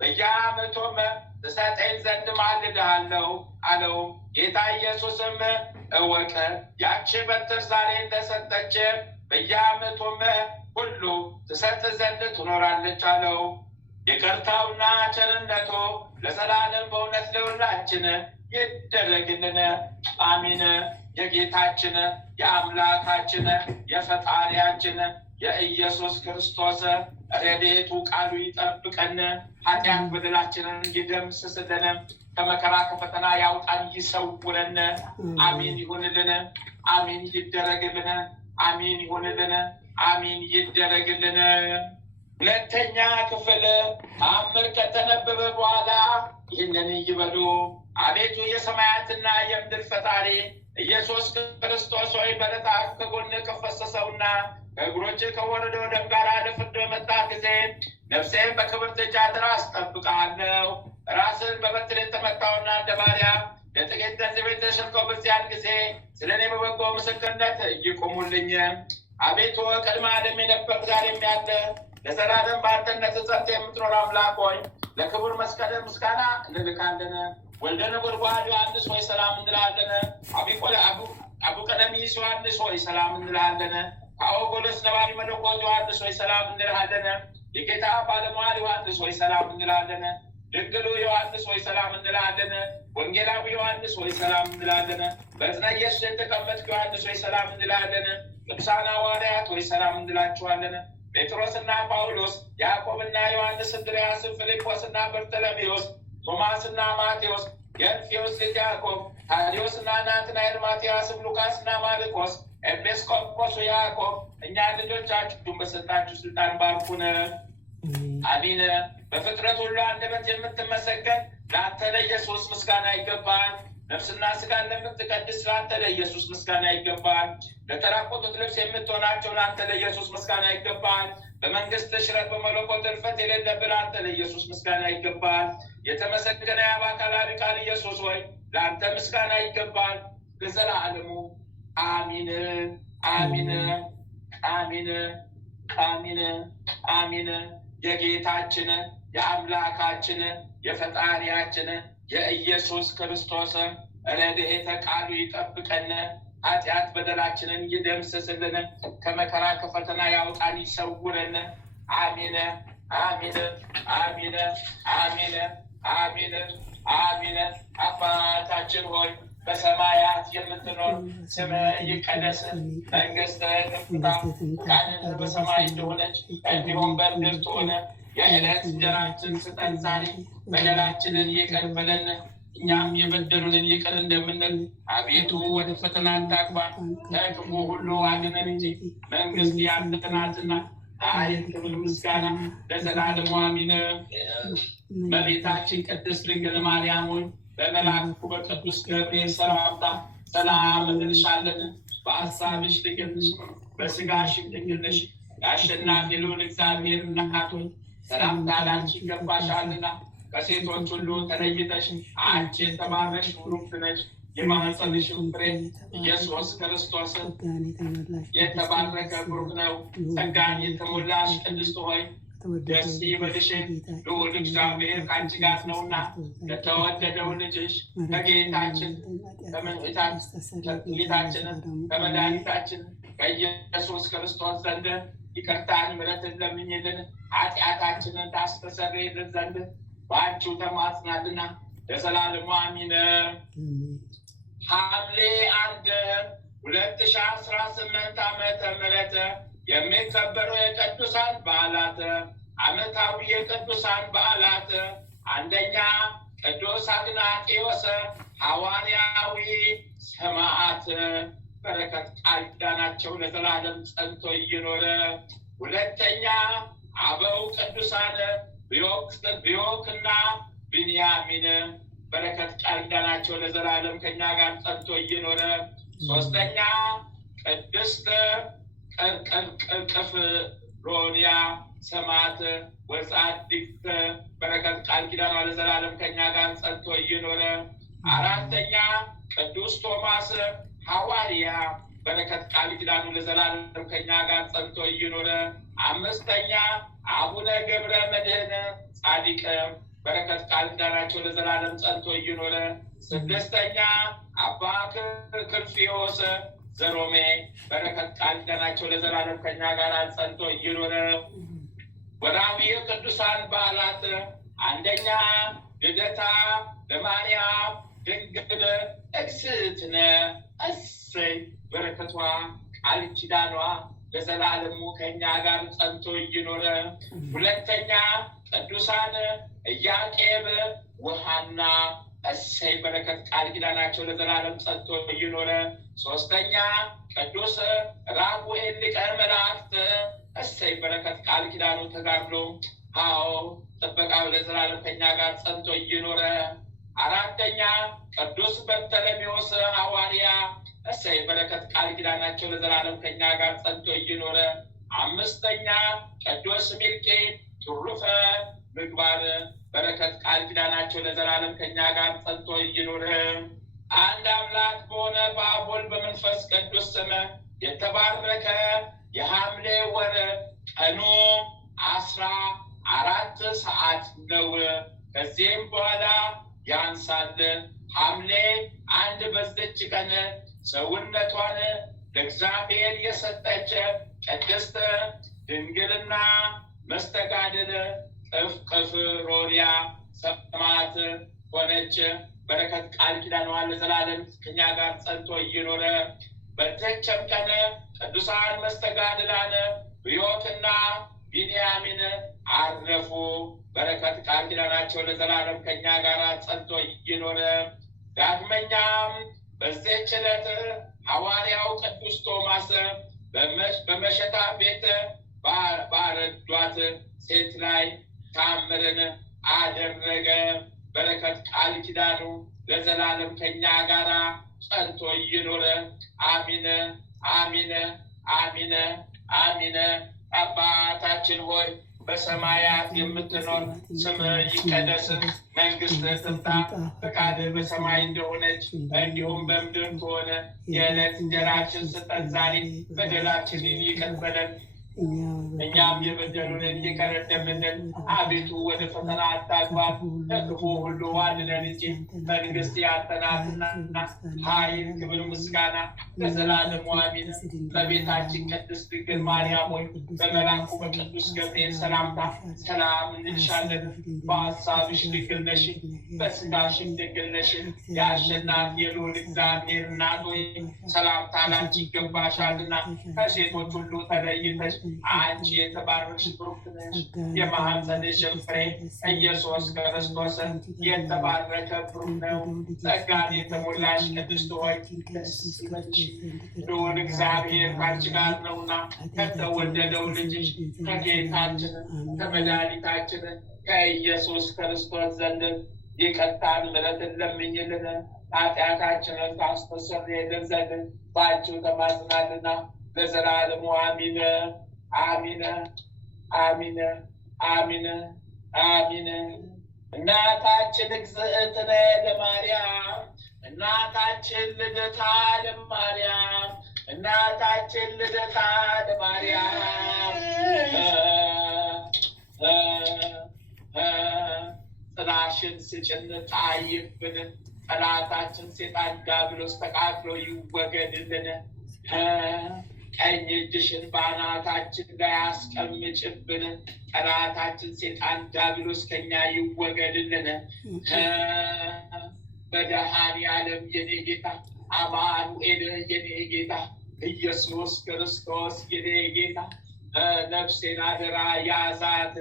በየዓመቱም ትሰጠኝ ዘንድ ማልድሃለሁ አለው። ጌታ ኢየሱስም እወቅ፣ ያቺ በትር ዛሬ እንደሰጠች በየዓመቱም ሁሉ ትሰጥ ዘንድ ትኖራለች አለው። ይቅርታውና ቸርነቱ ለዘላለም በእውነት ለሁላችን ይደረግልን፣ አሚን። የጌታችን የአምላካችን የፈጣሪያችን የኢየሱስ ክርስቶስ ረድኤቱ ቃሉ ይጠብቀን፣ ኃጢአት በደላችንን ይደምስስልን፣ ከመከራ ከፈተና ያውጣን፣ ይሰውረን። አሚን ይሁንልን፣ አሚን ይደረግልን፣ አሚን ይሁንልን፣ አሚን ይደረግልን። ሁለተኛ ክፍል ተአምር ከተነበበ በኋላ ይህንን ይበሉ። አቤቱ የሰማያትና የምድር ፈጣሪ ኢየሱስ ክርስቶስ ሆይ በዕለታት ከጎን ከፈሰሰውና ከእግሮች ከወረደው ደም ጋር ለፍርድ በመጣ ጊዜ ነፍሴን በክብር ደጃትር አስጠብቃለሁ። ራስን በበትር የተመታውና እንደ ባሪያ ለጥቂት ገንዘብ የተሸጥከው በዚያን ጊዜ ስለ እኔ በበጎ ምስክርነት ይቁሙልኝ። አቤቱ ቅድመ ዓለም የነበርክ ዛሬም ያለ ለዘላለም በአንድነት ጸንተህ የምትኖር አምላክ ሆይ ለክቡር መስቀል ምስጋና እንልካለን። ወልደ ነጎድጓድ ዮሐንስ ሆይ ሰላም እንልሃለን። አቡቀለሚስ ዮሐንስ ሆይ ሰላም እንልሃለን። ከአውጎለስ ነባቢ መለኮት ዮሐንስ ሆይ ሰላም እንልሃለን። የጌታ ባለሟል ዮሐንስ ሆይ ሰላም እንልሃለን። ድንግሉ ዮሐንስ ሆይ ሰላም እንልሃለን። ወንጌላዊ ዮሐንስ ሆይ ሰላም እንልሃለን። በዕፀ ኢየሱስ የተቀመጥክ ዮሐንስ ሆይ ሰላም እንልሃለን። ቅዱሳን ሐዋርያት ሆይ ሰላም እንላችኋለን። ጴጥሮስና ጳውሎስ፣ ያዕቆብና ዮሐንስ፣ እንድርያስ፣ ፊልጶስና በርተሎሜዎስ፣ ቶማስና ማቴዎስ፣ የእልፍዮስ ልጅ ያዕቆብ፣ ታዲዮስና ናትናኤል፣ ማትያስም፣ ሉቃስና ማርቆስ፣ ኤጲስቆጶሱ ያዕቆብ፣ እኛን ልጆቻችሁን በሰጣችሁ ስልጣን ባርኩን። አሚን። በፍጥረት ሁሉ አንደበት የምትመሰገን ለአንተ ለኢየሱስ ምስጋና ይገባል። ነፍስና ስጋን ለምትቀድስ ለአንተ ለኢየሱስ ምስጋና ይገባል። ለተራቆቱት ልብስ የምትሆናቸው ለአንተ ለኢየሱስ ምስጋና ይገባል። በመንግስት ሽረት በመለኮት እልፈት የሌለብን አንተ ለኢየሱስ ምስጋና ይገባል። የተመሰገነ የአብ አካላዊ ቃል ኢየሱስ ሆይ ለአንተ ምስጋና ይገባል ለዘላለሙ አሚን አሚን አሚን አሚን አሚን። የጌታችን የአምላካችን የፈጣሪያችን የኢየሱስ ክርስቶስ ረድኤተ ቃሉ ይጠብቀን፣ ኃጢአት በደላችንን ይደምስስልን፣ ከመከራ ከፈተና ያውጣን ይሰውረን። አሚን አሚን አሚን አሚን አሚን አሚን። አባታችን ሆይ በሰማያት የምትኖር ስምህ ይቀደስ፣ መንግስትህ ትምጣ፣ ፈቃድህ በሰማይ እንደሆነች እንዲሁም በምድር ትሁን። የዕለት እንጀራችንን ስጠን ዛሬ፣ በደላችንን ይቅር በለን እኛም የበደሉንን ይቅር እንደምንል፣ አቤቱ ወደ ፈተና አታግባን ከክፉ ሁሉ አድነን እንጂ መንግስት ያንተ ናትና ኃይል፣ ክብር፣ ምስጋና ለዘላለሙ አሜን። እመቤታችን ቅድስት ድንግል ማርያም ሆይ በመልአኩ በቅዱስ ገብርኤል ሰላምታ ሰላም እንልሻለን። በሐሳብሽ ድንግል ነሽ፣ በሥጋሽም ድንግል ነሽ። የአሸናፊ ልዑል እግዚአብሔር እናት ሆይ ሰላምታ ላንቺ ይገባሻልና ከሴቶች ሁሉ ተለይተሽ አንቺ የተባረክሽ ቡሩክት ነሽ። የማኅፀንሽም ፍሬ ኢየሱስ ክርስቶስ የተባረከ ቡሩክ ነው። ጸጋን የተሞላሽ ቅድስት ሆይ ደስ ይበልሽ፣ ልዑል እግዚአብሔር ከአንቺ ጋር ነውና የተወደደው ልጅሽ ከጌታችን ከመድኃኒታችን ከኢየሱስ ክርስቶስ ዘንድ ይቅርታን ምሕረትን ለምኝልን ኃጢአታችንን ታስተሰርይልን ዘንድ በአንቺው ተማጽናልና ለዘላለሙ አሜን። ሐምሌ 1 2018 ዓመተ ምህረት የሚከበሩ የቅዱሳን በዓላት። ዓመታዊ የቅዱሳን በዓላት፣ አንደኛ ቅዱስ አግናጤዎስ ሐዋርያዊ ሰማዕት፣ በረከት ቃል ኪዳናቸው ለዘላለም ጸንቶ ይኖር። ሁለተኛ አበው ቅዱሳን ብዮክና ቢንያሚን፣ በረከት ቃል ኪዳናቸው ለዘላለም ከኛ ጋር ጸንቶ ይኖር። ሶስተኛ ቅድስት ቅፍሮንያ ሰማዕት ወጻድቅት፣ በረከት ቃል ኪዳኗ ለዘላለም ከኛ ጋር ጸንቶ ይኖር። አራተኛ ቅዱስ ቶማስ ሐዋርያ፣ በረከት ቃል ኪዳኑ ለዘላለም ከኛ ጋር ጸንቶ ይኖር። አምስተኛ አቡነ ገብረ መድኅን ጻድቅ፣ በረከት ቃል ኪዳናቸው ለዘላለም ጸንቶ ይኖር። ስድስተኛ አባ ክልፊዮስ ዘሮሜ፣ በረከት ቃል ኪዳናቸው ለዘላለም ከኛ ጋር ጸንቶ ይኖር። ወርኃዊ ቅዱሳን በዓላት፣ አንደኛ ልደታ ለማርያም ድንግል እግዝእትነ፣ እሰይ በረከቷ ቃል ኪዳኗ ለዘላለሙ ከኛ ጋር ጸንቶ ይኖር። ሁለተኛ ቅዱሳን ኢያቄም ወሐና፣ እሰይ በረከት ቃል ኪዳናቸው ለዘላለም ጸንቶ ይኖር። ሶስተኛ ቅዱስ ራጉኤል ሊቀ መላእክት፣ እሰይ በረከት ቃል ኪዳኑ ተጋድሎ ጥበቃው ለዘላለም ከኛ ጋር ጸንቶ ይኖር። አራተኛ ቅዱስ በርተሎሜዎስ ሐዋርያ፣ እሰይ በረከት ቃል ኪዳናቸው ለዘላለም ከኛ ጋር ጸንቶ ይኖር። አምስተኛ ቅዱስ ሚልኬ ትሩፈ ምግባር፣ በረከት ቃል ኪዳናቸው ለዘላለም ከኛ ጋር ጸንቶ ይኖር። አንድ አምላክ በሆነ በአብ ወልድ በመንፈስ ቅዱስ ስም የተባረከ የሐምሌ ወር ቀኑ 14 ሰዓት ነው። ከዚህም በኋላ ያንሳል። ሐምሌ 1 በዚች ቀን ሰውነቷን ለእግዚአብሔር የሰጠች ቅድስት ድንግልና መስተጋድል ቅፍሮንያ ሰማዕት ሆነች። በረከት ቃል ኪዳኗ ለዘላለም ከኛ ጋር ጸንቶ ይኖር። በዚህችም ቀን ቅዱሳን መስተጋድላን ብዮክና ቢንያሚን አረፉ። በረከት ቃል ኪዳናቸው ለዘላለም ከኛ ጋር ጸንቶ ይኖር። ዳግመኛም በዚህች ዕለት ሐዋርያው ቅዱስ ቶማስ በመሸታ ቤት ባረዷት ሴት ላይ ታምርን አደረገ። በረከት ቃል ኪዳኑ ለዘላለም ከኛ ጋር ጸንቶ ይኖር። አሚን አሚን አሚን አሚን። አባታችን ሆይ በሰማያት የምትኖር ስምህ ይቀደስ፣ መንግስትህ ትምጣ፣ ፈቃድህ በሰማይ እንደሆነች እንዲሁም በምድር ትሆን። የዕለት እንጀራችንን ስጠን ዛሬ፣ በደላችንን ይቅር በለን እኛም የበደሉንን ይቅር እንደምንል፣ አቤቱ ወደ ፈተና አታግባን ከክፉ ሁሉ አድነን እንጂ መንግስት ያንተ ናትና፣ ኃይል፣ ክብር፣ ምስጋና ለዘላለሙ አሜን። እመቤታችን ቅድስት ድንግል ማርያም ሆይ በመልአኩ በቅዱስ ገብርኤል ሰላምታ ሰላም እንልሻለን። በሐሳብሽ ድንግል ነሽ፣ በሥጋሽም ድንግል ነሽ። የአሸናፊ የልዑል እግዚአብሔር እናት ሆይ ሰላምታ ላንቺ ይገባሻልና ከሴቶች ሁሉ ተለይተሽ አንቺ የተባረክሽ ብሩክት ነሽ። የማኅፀንሽም ፍሬ ኢየሱስ ክርስቶስ የተባረከ ብሩክ ነው። ጸጋን የተሞላሽ ቅድስት ሆይ ደስ ይበልሽ፣ ልዑል እግዚአብሔር ካንቺ ጋር ነውና ከተወደደው ልጅሽ ከጌታችን ከመድኃኒታችን ከኢየሱስ ክርስቶስ ዘንድ ይቅርታን ምሕረትን ለምኝልን ኃጢአታችንን ታስተሰርይልን ዘንድ በአንቺው ተማጽናልና ለዘላለሙ አሚን አሚን አሚን አሚን አሚን። እናታችን እግዝእትነ ለማርያም፣ እናታችን ልደታ ለማርያም፣ እናታችን ልደታ ለማርያም ጥላሽን ስጭን ጣይብን፣ ጠላታችን ሴጣን ዲያብሎስ ተቃጥሎ ይወገድልን። ቀኝ እጅሽን በአናታችን ላይ አስቀምጭብን፣ ጠላታችን ሴጣን ዲያብሎስ ከኛ ይወገድልን። መድኃኔዓለም የኔ ጌታ፣ አማኑኤል የኔ ጌታ፣ ኢየሱስ ክርስቶስ የኔ ጌታ፣ ነፍሴን አደራ ያዛት፣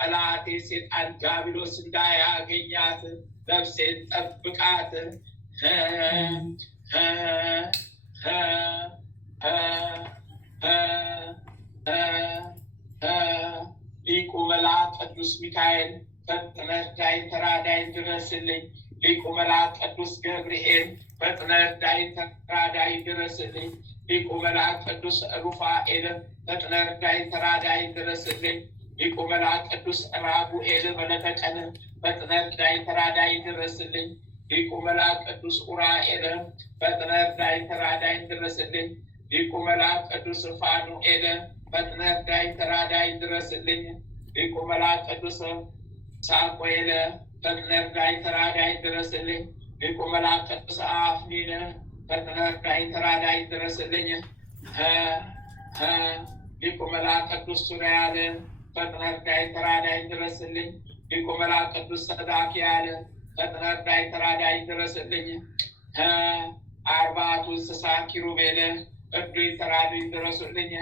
ጠላቴ ሴጣን ዲያብሎስ እንዳያገኛት ነፍሴን ጠብቃት። ሊቁ መልአክ ቅዱስ ሚካኤል ፈጥነህ እርዳኝ ተራዳኝ ድረስልኝ። ሊቁ መልአክ ቅዱስ ገብርኤል ፈጥነህ እርዳኝ ተራዳኝ ድረስልኝ። ሊቁ መልአክ ቅዱስ ሩፋኤል ፈጥነህ እርዳኝ ተራዳኝ ድረስልኝ። ሊቁ መልአክ ቅዱስ ራጉኤል በለተቀን ፈጥነህ እርዳኝ ተራዳኝ ድረስልኝ። ሊቁ መልአክ ቅዱስ ኡራኤል ፈጥነህ እርዳኝ ተራዳኝ ድረስልኝ። ሊቁ መልአክ ቅዱስ ፋኑኤል ፈጥነህ እርዳኝ ተራዳኝ ድረስልኝ። ሊቁ መልአክ ቅዱስ ሳሙኤል ፈጥነህ እርዳኝ ተራዳኝ ድረስልኝ። ሊቁ መልአክ ቅዱስ አፍኒን ፈጥነህ እርዳኝ ተራዳኝ ድረስልኝ። ሊቁ መልአክ ቅዱስ ሱሪያል ፈጥነህ እርዳኝ ተራዳኝ ድረስልኝ። ሊቁ መልአክ ቅዱስ ሰዳክያል ፈጥነህ እርዳኝ ተራዳኝ ድረስልኝ። አርባዕቱ እንስሳ ኪሩቤል እርዱኝ ተራዱኝ ድረሱልኝ።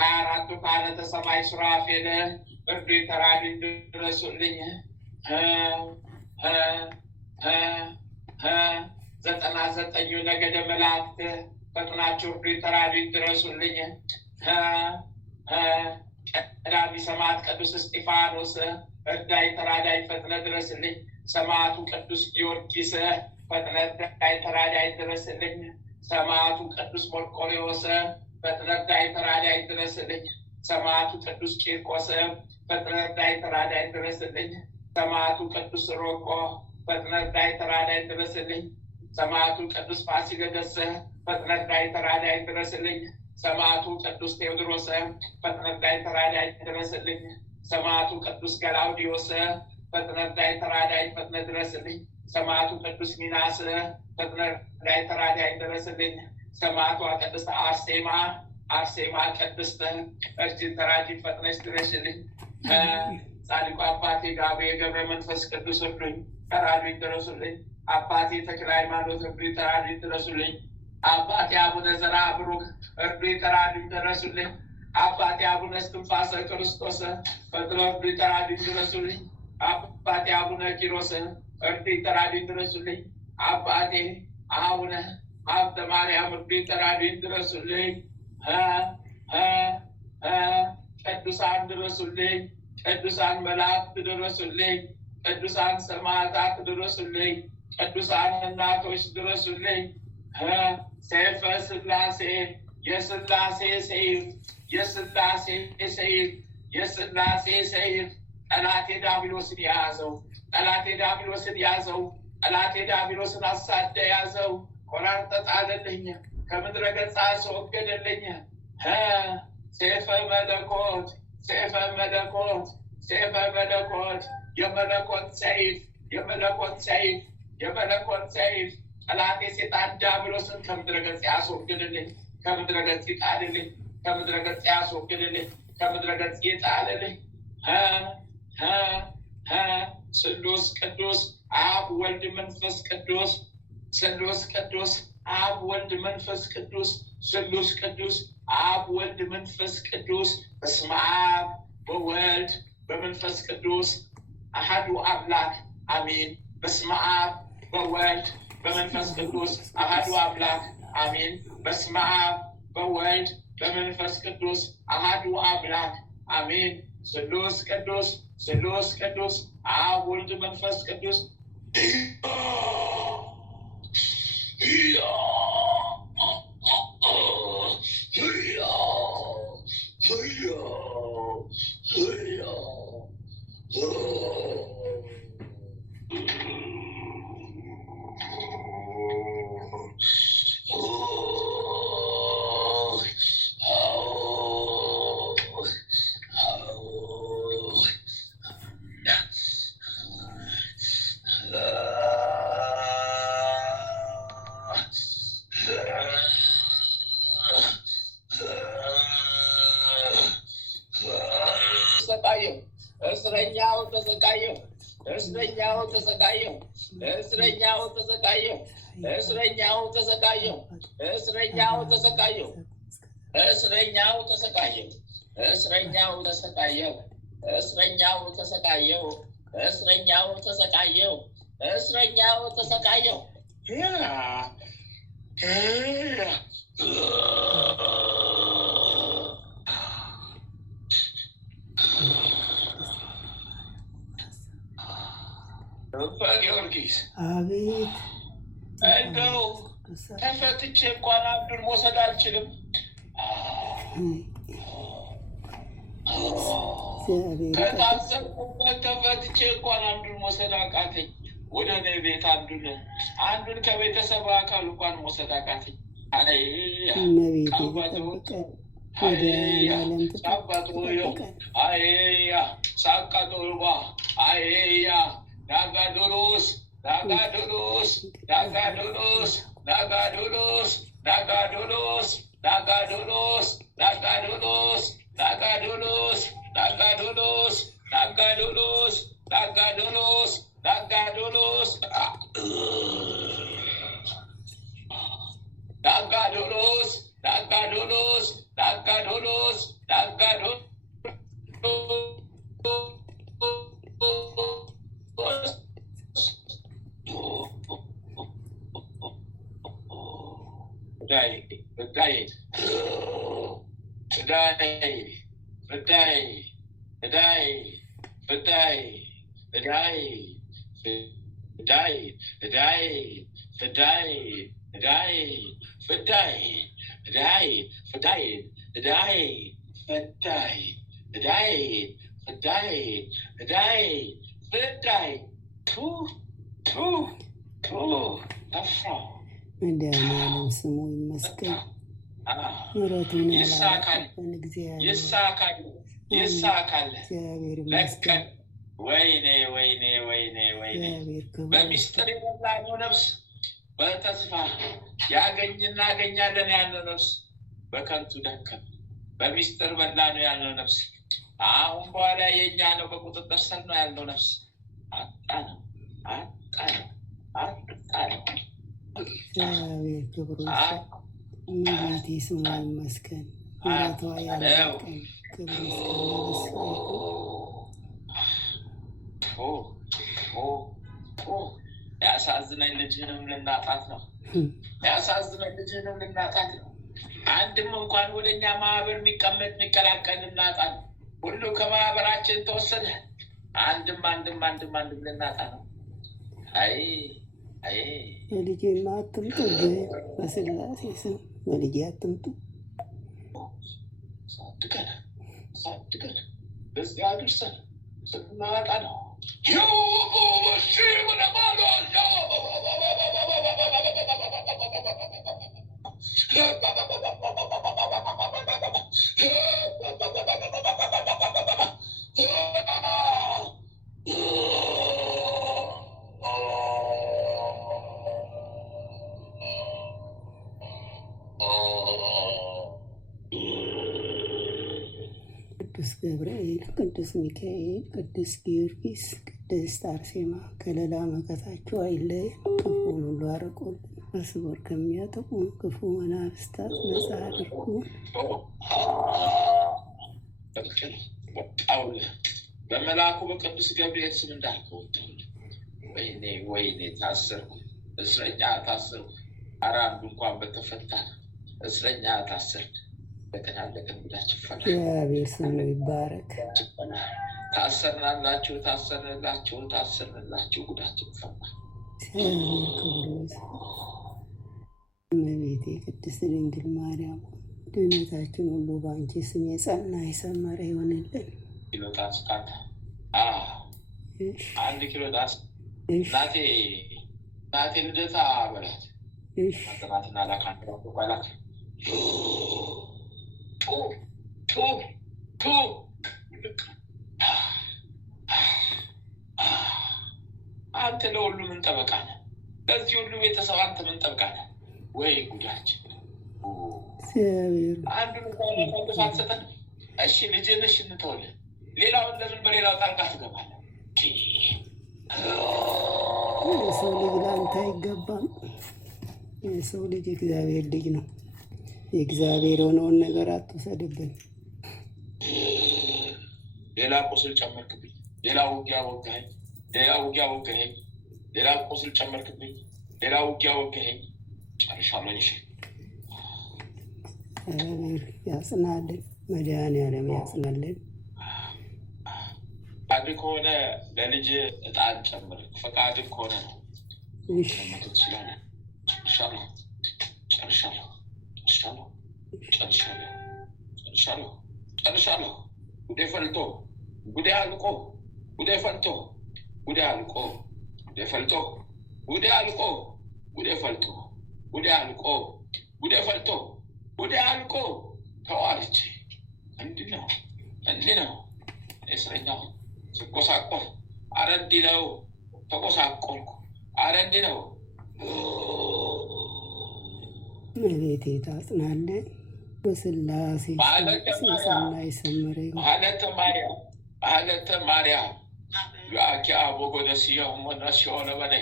24ቱ ካህናተ ሰማይ ሱራፌል እርዱኝ ተራዱኝ ድረሱልኝ። 99ኙ ነገደ መላእክት ፈጥናችሁ እርዱኝ ተራዱኝ ድረሱልኝ። ቀዳሚ ሰማዕት ቅዱስ እስጢፋኖስ እርዳኝ ተራዳኝ ፈጥነህ ድረስልኝ። ሰማዕቱ ቅዱስ ጊዮርጊስ ፈጥነህ እርዳኝ ተራዳኝ ድረስልኝ። ሰማዕቱ ቅዱስ መርቆሬዎስ ፈጥነህ እርዳኝ ተራዳኝ ድረስልኝ። ሰማዕቱ ቅዱስ ቂርቆስ ፈጥነህ እርዳኝ ተራዳኝ ድረስልኝ። ሰማዕቱ ቅዱስ ሮቆ ፈጥነህ እርዳኝ ተራዳኝ ድረስልኝ። ሰማዕቱ ቅዱስ ፋሲለደስ ፈጥነህ እርዳኝ ተራዳኝ ድረስልኝ። ሰማዕቱ ቅዱስ ቴዎድሮስ ፈጥነህ እርዳኝ ተራዳኝ ድረስልኝ። ሰማዕቱ ቅዱስ ገላውዲዮስ ፈጥነህ እርዳኝ ተራዳኝ ፈጥነህ ድረስልኝ። ሰማዕቱ ቅዱስ ሚናስ ፈጥነህ እርዳኝ ተራዳኝ ድረስልኝ። ሰማዕቷ ቅድስት አርሴማ ቅድስት እርጅን ተራጅን ፈጥነሽ ድረሽልኝ። ጻድቁ አባቴ ጋብርኤል ገብረ መንፈስ ቅዱስ እርዱኝ ተራዱኝ ድረሱልኝ። አባቴ ተክለ ሃይማኖት እርዱኝ ተራዱኝ ድረሱልኝ። አባቴ አቡነ ዘርዓ ብሩክ እርዱኝ ተራዱኝ ድረሱልኝ። አባቴ አቡነ እስትንፋሰ ክርስቶስ ፈጥነው እርዱኝ ተራዱኝ ድረሱልኝ። አባቴ አቡነ ኪሮስ እርዱኝ ተራዱኝ ድረሱልኝ። አባቴ አቡነ ሀብተ ማርያም እርዱኝ ተራዱኝ ድረሱልኝ። ቅዱሳን ድረሱልኝ። ቅዱሳን መላእክት ድረሱልኝ። ቅዱሳን ሰማዕታት ድረሱልኝ። ቅዱሳን እናቶች ድረሱልኝ። ሰይፈ ሥላሴ የሥላሴ ሰይፍ የሥላሴ ሰይፍ የሥላሴ ሰይፍ ጠላቴ ዲያብሎስን ያዘው ጠላቴ ዲያብሎስን ያዘው ጠላቴ ዲያብሎስን አሳደ ያዘው ቆራርጠ ጣለልኝ ከምድረ ገጽ አስወገደልኝ ሰይፈ መለኮት ሰይፈ መለኮት ሰይፈ መለኮት የመለኮት ሰይፍ የመለኮት ሰይፍ የመለኮት ሰይፍ ጠላቴ ሰይጣን ዲያብሎስን ከምድረ ገጽ ያስወገደልኝ ከምድረ ገጽ ይጣልልኝ ከምድረ ገጽ ያስወገደልኝ ከምድረ ገጽ ይጣልልኝ ስሉስ ቅዱስ አብ ወልድ መንፈስ ቅዱስ ስሉስ ቅዱስ አብ ወልድ መንፈስ ቅዱስ ስሉስ ቅዱስ አብ ወልድ መንፈስ ቅዱስ በስመ አብ በወልድ በመንፈስ ቅዱስ አሐዱ አምላክ አሜን። በስመ አብ በወልድ በመንፈስ ቅዱስ አሐዱ አምላክ አሜን። በስመ አብ በወልድ በመንፈስ ቅዱስ አሐዱ አምላክ አሜን። ስሉስ ቅዱስ ስሉስ ቅዱስ አብ ወልድ መንፈስ ቅዱስ እስረኛው ተሰቃየው እስረኛው ተሰቃየው እስረኛው ተሰቃየው እስረኛው ተሰቃየው እስረኛው ተሰቃየው እስረኛው ተሰቃየው እስረኛው ተሰቃየው እስረኛው ተሰቃየው እስረኛው ተሰቃየው እስረኛው ተሰቃየው ጊዮርጊስ አቤት እንደው ተፈትቼ እንኳን አብዱን መውሰድ አልችልም። ከታሰብኩበት ተፈትቼ እንኳን አብዱን መውሰድ አቃተኝ። ወደ እኔ ቤት አንዱን ከቤተሰብ አካል እንኳን መውሰድ አቃተኝ። Nagadulos, Nagadulos, Nagadulos, Nagadulos, Nagadulos, Nagadulos, Nagadulos, Nagadulos, Nagadulos, Nagadulos, Nagadulos, Nagadulos, Nagadulos, Nagadulos, Nagadulos, Nagadulos. መድኃኒዓለም ስሙ ይመስገን። ምሕረቱን ያላረፈን ይሳካል። ለቀን ወይኔ ወይኔ ወይኔ ወይኔ በሚስጥር የበላነው ነፍስ በተስፋ እናገኛለን ያልነው ነፍስ በከንቱ ደከም። በሚስጥር በላነው ያልነው ነፍስ አሁን በኋላ የኛ ነው፣ በቁጥጥር ስር ነው ያልነው ነፍስ አጣነው። እግዚአብሔር ክብሩ እመቤቴ ስሟ ይመስገን። ምሕረቷ ያላቀን ክብር ያሳዝነኝ ልጅህንም ልናጣት ነው። ያሳዝነኝ ልጅህንም ልናጣት ነው። አንድም እንኳን ወደኛ ማህበር የሚቀላቀል ልናጣት ነው። ሁሉ ከማህበራችን ተወሰደ። አንድም ልናጣ ነው። በልጄማ አትምጡ፣ በስላሴ ስም በልጄ አትምጡ። ሳድገን በዚህ አድርሰን ስናጣ ነው ቅዱስ ገብርኤል፣ ቅዱስ ሚካኤል፣ ቅዱስ ጊዮርጊስ፣ ቅድስት አርሴማ ከለላ መከታችሁ አይለየን። ክፉን ሁሉ አርቁልን። እርስ በርስ ከሚያጠቁ ክፉ መናፍስታት ነፃ አድርጉ። በመልአኩ በቅዱስ ገብርኤል ስም እንዳልከው ወይኔ ታሰርኩ፣ እስረኛ ታሰርኩ። ኧረ አንዱ እንኳን በተፈታ እስረኛ ታሰርኩ። በተናለቀን ጉዳችን ፈላ። እግዚአብሔር ስሙ ይባረክ። ታሰርናላችሁ፣ ታሰርንላችሁ፣ ጉዳችን ፈላ። እመቤቴ ቅድስት ድንግል ማርያም ድህነታችን ሁሉ በአንቺ ስም የጸና የሰመረ ይሆንልን። ኪሎ ጣስ ካታ 1 ኪሎ ጣስ ናቴ ልደታ በላት ማጠናትና ላካንተ ቋላት አንተ ለሁሉ ምን ጠበቃ ነህ? ለዚህ ሁሉ ቤተሰብ አንተ ምን ጠበቃ ነህ? ወይ ጉዳችን አንዱን እንኳን ሳትሰጠን እሺ ልጅን እሺ እንተውልህ፣ ሌላውን ለምን በሌላው ጣልቃ ትገባለህ? የሰው ልጅ ለአንተ አይገባም። የሰው ልጅ እግዚአብሔር ልጅ ነው። የእግዚአብሔር የሆነውን ነገር አትውሰድብን። ሌላ ቁስል ጨመርክብኝ፣ ሌላ ውጊያ ወጋኸኝ፣ ሌላ ቁስል ጨመርክብኝ፣ ሌላ ውጊያ ወጋኸኝ። ጨርሻለሁ። እሺ ያጽናልን፣ መድኃኒዓለም ያጽናልን። ፈቃድ ከሆነ ለልጅ እጣን ጨምር፣ ፈቃድ ከሆነ ነው። እሺ ትችላለህ። ጨርሻለሁ። ጉዴ ፈልቶ ጉዴ አልቆ ተዋርቼ እንዲህ ነው እስረኛው ስቆሳቆል። ኧረ እንዲህ ነው ተቆሳቆልኩ። ኧረ እንዲህ ነው። እመቤቴ ታጽናለን። በስላሴ ሰናይ ሰመረ ማለተ ማርያም ዩአኪያ ቦጎደሲዮ ሞናሲሆነ በኔ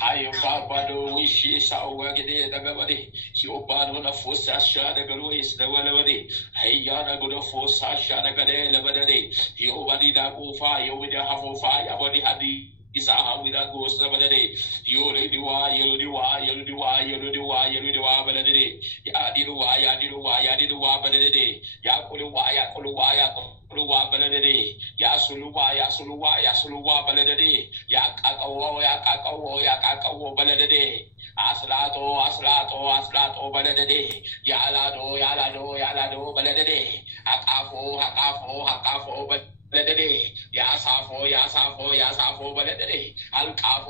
ሀይባባዶ ውሽ ሳውዋግዴ ደገበዴ ሲኦባኖ ነፎስ አሻ ደገሎ ስደወለ በዴ ሀያነ ጎደ ፎስ አሻ ነገደ ለበደዴ ዮባዲ ዳቁፋ የውደ ሀፎፋ ያቦዲ ሀዲ isa hawida gosta balade yoludiwa balade yadiluwa balade yaquluwa balade yasuluwa balade yaqaqawo balade aslato balade yalado balade aqafo balade ያሳፎ በለደዴ አልቃፎ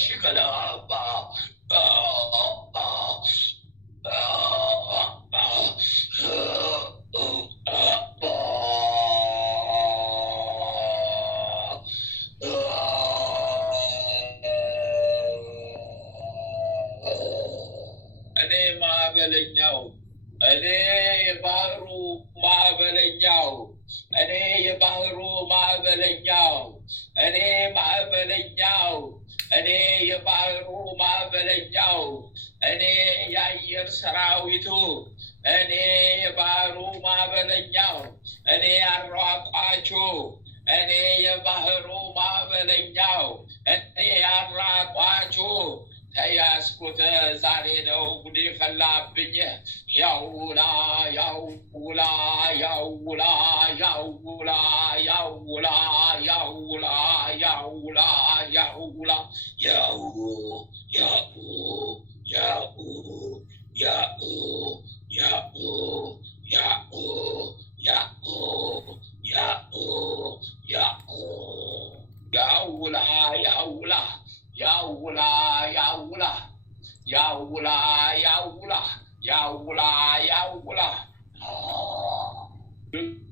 ሽገለባ እኔ የባህሩ ማዕበለኛው እኔ የአየር ሰራዊቱ እኔ የባህሩ ማዕበለኛው እኔ አራቋቹ እኔ የባህሩ ማዕበለኛው እኔ አራቋቹ ተያዝኩት ዛሬ ነው ጉዴ ፈላብኝ። ያውላ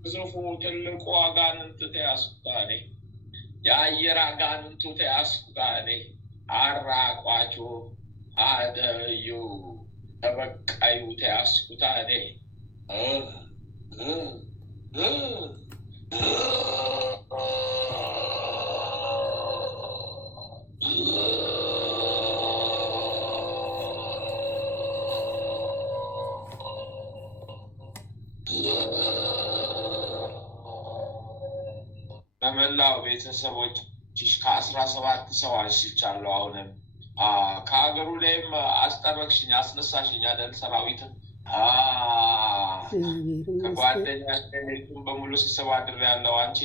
ግዙፉ ትልቁ አጋንንት ተያዝኩ እኔ። የአየር አጋንንቱ ተያዝኩ እኔ። አራቋቹ አደዩ ተበቃዩ ተያዝኩ እኔ። በመላው ቤተሰቦችሽ ከ17 ሰው አንስቻለሁ። አሁንም ከሀገሩ ላይም አስጠረቅሽኝ፣ አስነሳሽኝ አይደል? ሰራዊትን ከጓደኛችን በሙሉ ስብሰባ አድሬያለሁ። አንቺ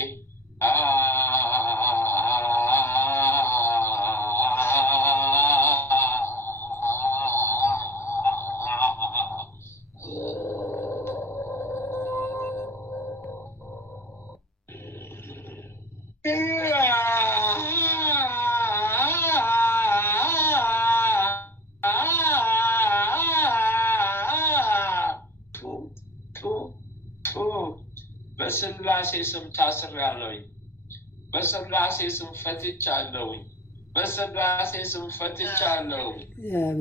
በስላሴ ስም ታስሬያለሁኝ። በስላሴ ስም ፈትቻለሁኝ። በስላሴ ስም ፈትቻለሁ።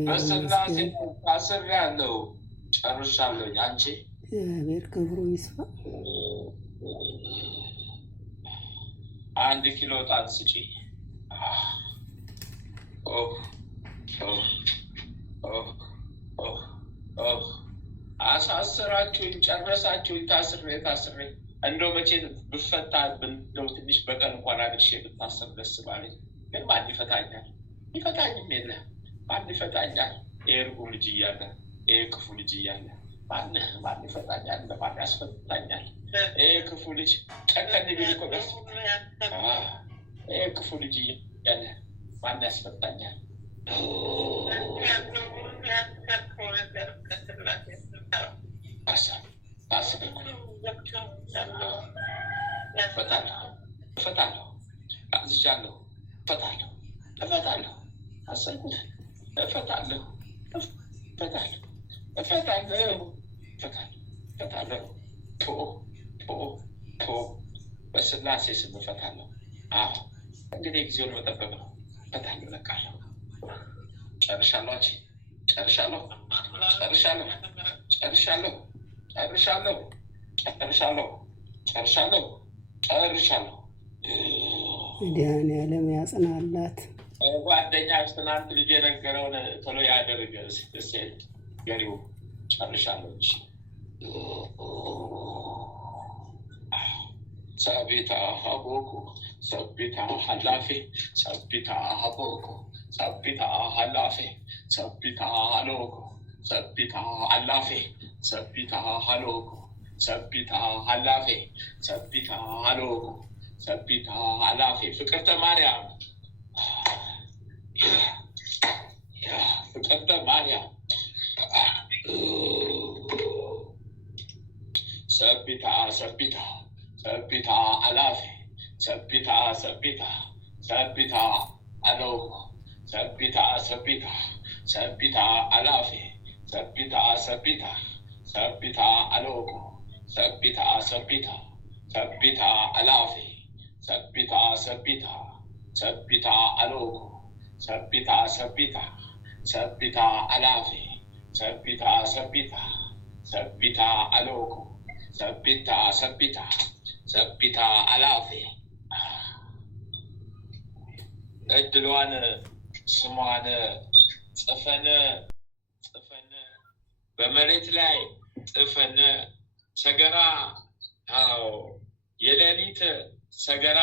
በስላሴ ስም ታስሬያለሁ። ጨርሻለሁኝ። አንቺ እግዚአብሔር ክብሩ ይስፋ። 1 ኪሎ ጣን ስጪ። አሳስራችሁኝ ጨረሳችሁኝ። ታስሬ እንደው መቼ ብፈታ እንደው ትንሽ በቀን እንኳን አድርሼ ብታሰር ደስ ባለኝ። ግን ማን ይፈታኛል? ይፈታኝም የለ። ማን ይፈታኛል? የእርጉም ልጅ እያለ ክፉ ልጅ እያለ ማን ይፈታኛል? ማን ያስፈታኛል? ክፉ ልጅ ጨከን ቢል እኮ ደስ ክፉ ልጅ እያለ ማን ያስፈታኛል? እፈታለሁ። አዝዣለሁ። እፈታለሁ። አሰልኩት። እፈታለሁ። በስላሴ ስም እፈታለሁ። አዎ እንግዲህ ጊዜውን መጠበቅ ነው። እፈታለሁ። እለቃለሁ። ጨርሻለሁ። መድኃኒዓለም ያጽናላት። ጓደኛሽ ትናንት ልጅ የነገረውን ቶሎ ያደርግ ገሪው። ጨርሻለሁ። ሰቢታ ሀቦኩ ሰቢታ ሀላፌ ሰቢታ ሀቦኩ ሰቢታ ሀላፌ ሰቢታ ሀሎኩ ሰቢታ ሀላፌ ሰቢታ ሀሎኩ ሰቢታ ሀላፌ ሰቢታ ሀሎኩ ሰቢታ ሀላፌ። ፍቅርተ ማርያም ፍቅርተ ማርያም ሰቢታ ሰቢታ አላፌ ሰቢታ አሎኩ ሰቢታ አላፌ ሰቢታ አሎኩ ሰቢታ አላፌ ሰቢታ አሎኩ ሰቢታ አላፌ ሰቢታ አሎኩ ሰቢታ አላፌ። እድሏን ስሟን ጽፈን በመሬት ላይ ጥፈን ሰገራ የሌሊት ሰገራ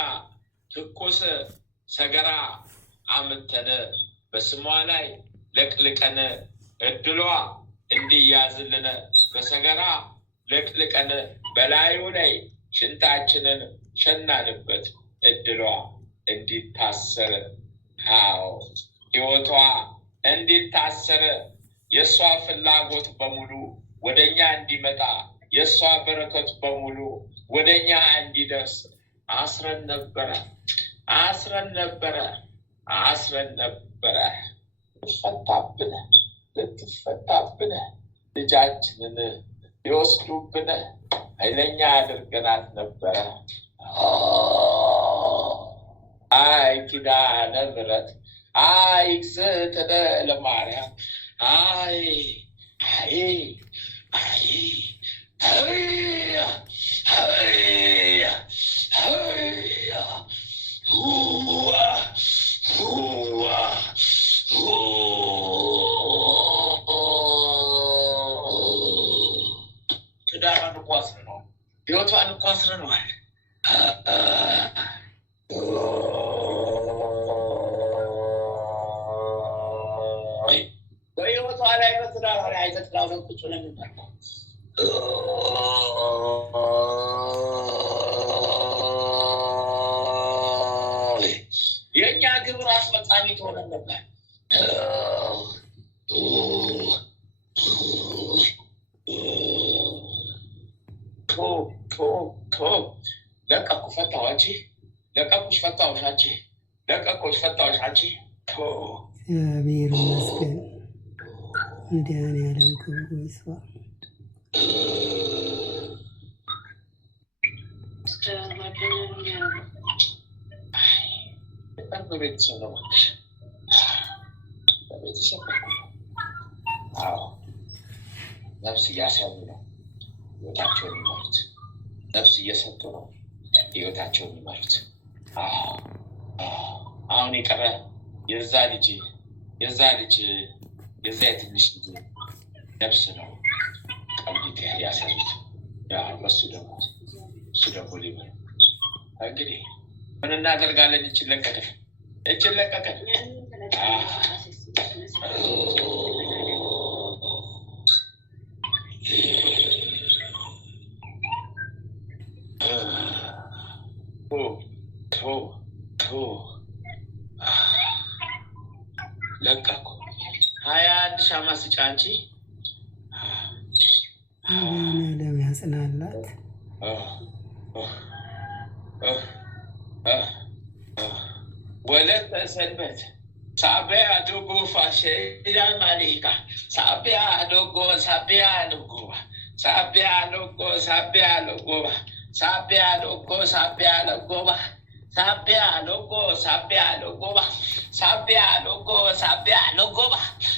ትኩስ ሰገራ አምተን በስሟ ላይ ለቅልቀን እድሏ እንዲያዝልን በሰገራ ለቅልቀን በላዩ ላይ ሽንታችንን ሸናንበት እድሏ እንዲታሰር ሕይወቷ እንዲታሰር የእሷ ፍላጎት በሙሉ ወደኛ እንዲመጣ የእሷ በረከት በሙሉ ወደኛ እንዲደርስ አስረን ነበረ። ልትፈታብን ልጃችንን ሊወስዱብን ኃይለኛ አድርገናት ነበረ። አይ ኪዳነ ምሕረት፣ አይ እግዝእትነ ለማርያም፣ አይ ትዳሯን እኮ አስረነዋል፣ ሕይወቷን እኮ አስረነዋል። በሕይወቷ ላይ በትዳሯ ላይ አይተጥላውን ቁጭ ለሚባል የእኛ ግብር አስፈጻሚ ትሆነን ነበር። ለቀኩ ፈታዋች፣ ለቀኩሽ ፈታዎች አንቺ፣ ለቀኩሽ ፈታዎች አንቺ። እግዚአብሔር ይመስገን። መድኃኒዓለም ክብሩ ይስፋ። በቤተሰብ ነው በቤተሰብ ነፍስ እያሳዩ ነው ህይወታቸውን የሚመሩት። ነፍስ እየሰጡ ነው ህይወታቸውን የሚመሩት። አሁን የቀረ የዛ የትንሽ ልጅ ነፍስ ነው ቀልቢት ያሳዩት። እሱ ደግሞ ሊበሉ እንግዲህ ምን እናደርጋለን? እችን ለቀቀን። ለቀቁ። 21 ሻማ ስጫ አንቺ። መድኃኒዓለም ያጽናላት። ወለተ ሰንበት ሳቢያ ዶጎ ፋሸያ ማሊካ ሳቢያ ዶጎ ሳቢያ ሎጎባ ሳቢያ ሎጎ ሳቢያ ሎጎባ ሳቢያ ሎጎ ሳቢያ ሎጎባ ሳቢያ ሎጎ ሳቢያ ሎጎባ ሳቢያ ሎጎ ሳቢያ ሎጎባ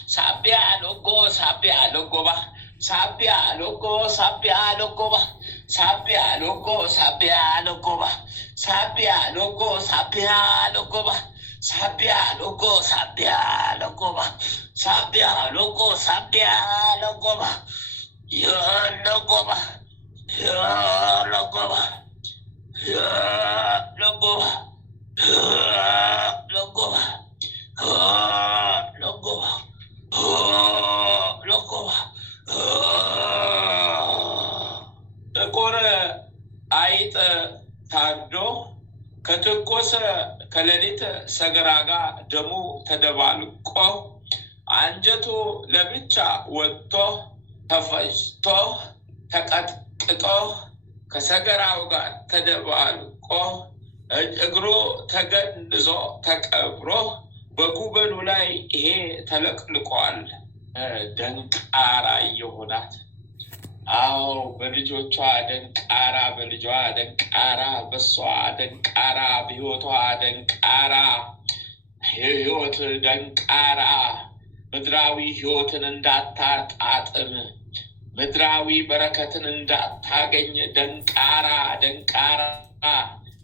ሳቢያ ሎጎ ሳቢያ ሎጎባ ሳቢያ ሎጎ ሳቢያ ሎጎባ ሳቢያ ሎጎ ሳቢያ ሎጎባ ሳቢያ ሎጎ ሳቢያ ሎጎባ ሳቢያ ሎጎ ሳቢያ ሎጎባ ሳቢያ ሎጎ ሳቢያ ሎጎባ ሎጎባ ሎጎባ ሎጎባ ሎጎባ ሎጎባ ሎጎባ ጥቁር አይጥ ታርዶ ከትኩስ ከሌሊት ሰገራ ጋር ደሙ ተደባልቆ አንጀቱ ለብቻ ወጥቶ ተፈጭቶ ተቀጥቅጦ ከሰገራው ጋር ተደባልቆ እግሩ ተገንዞ ተቀብሮ በጉበኑ ላይ ይሄ ተለቅልቋል። ደንቃራ የሆናት አዎ፣ በልጆቿ ደንቃራ፣ በልጇ ደንቃራ፣ በሷ ደንቃራ፣ በህይወቷ ደንቃራ፣ ህይወት ደንቃራ፣ ምድራዊ ህይወትን እንዳታጣጥም፣ ምድራዊ በረከትን እንዳታገኝ ደንቃራ ደንቃራ።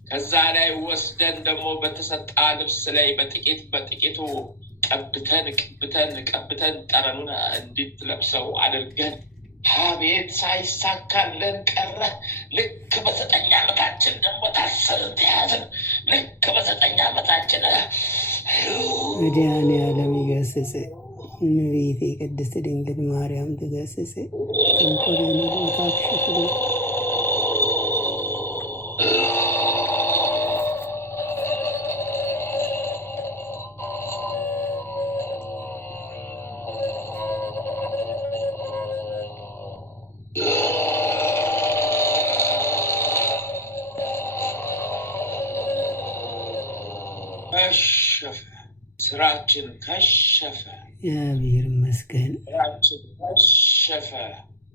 ከዛ ላይ ወስደን ደግሞ በተሰጣ ልብስ ላይ በጥቂቱ ቀብተን ጠረኑን እንድትለብሰው አድርገን አቤት ሳይሳካልን ቀረ። ልክ በ9 ዓመታችን ደግሞ ታሰርን፣ ተያዝን። ልክ በ9 ዓመታችን መድኃኒዓለም ይገስጽ። እመቤቴ ቅድስት ድንግል ማርያም ትገስጽ። ተንኮልን ቦታ ክሽፍሉ ከሸፈ፣ ስራችን ከሸፈ። እግዚአብሔር ይመስገን። ስራችን ከሸፈ።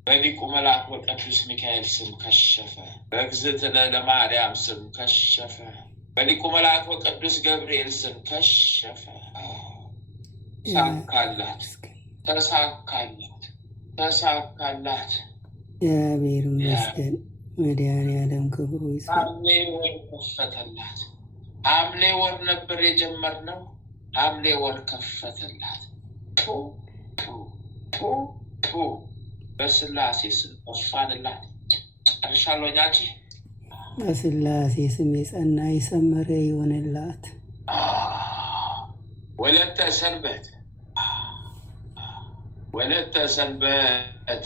በሊቁ መልአክ በቅዱስ ሚካኤል ስም ከሸፈ። በእግዝእትነ ለማርያም ስም ከሸፈ። በሊቁ መልአክ በቅዱስ ገብርኤል ስም ከሸፈ። ተሳካላት፣ ተሳካላት፣ ተሳካላት። እግዚአብሔር ይመስገን። መድኃኒዓለም ክብሩ ይስፋ። ሐምሌ ወር ከፈተላት። ሐምሌ ወር ነበር የጀመርነው፣ ሐምሌ ወር ከፈተላት። በስላሴ ስም እፋንላት። ጨርሻለሁ። አንቺ በስላሴ ስም የጸና የሰመረ ይሆንላት። ወለተ ሰንበት፣ ወለተ ሰንበት።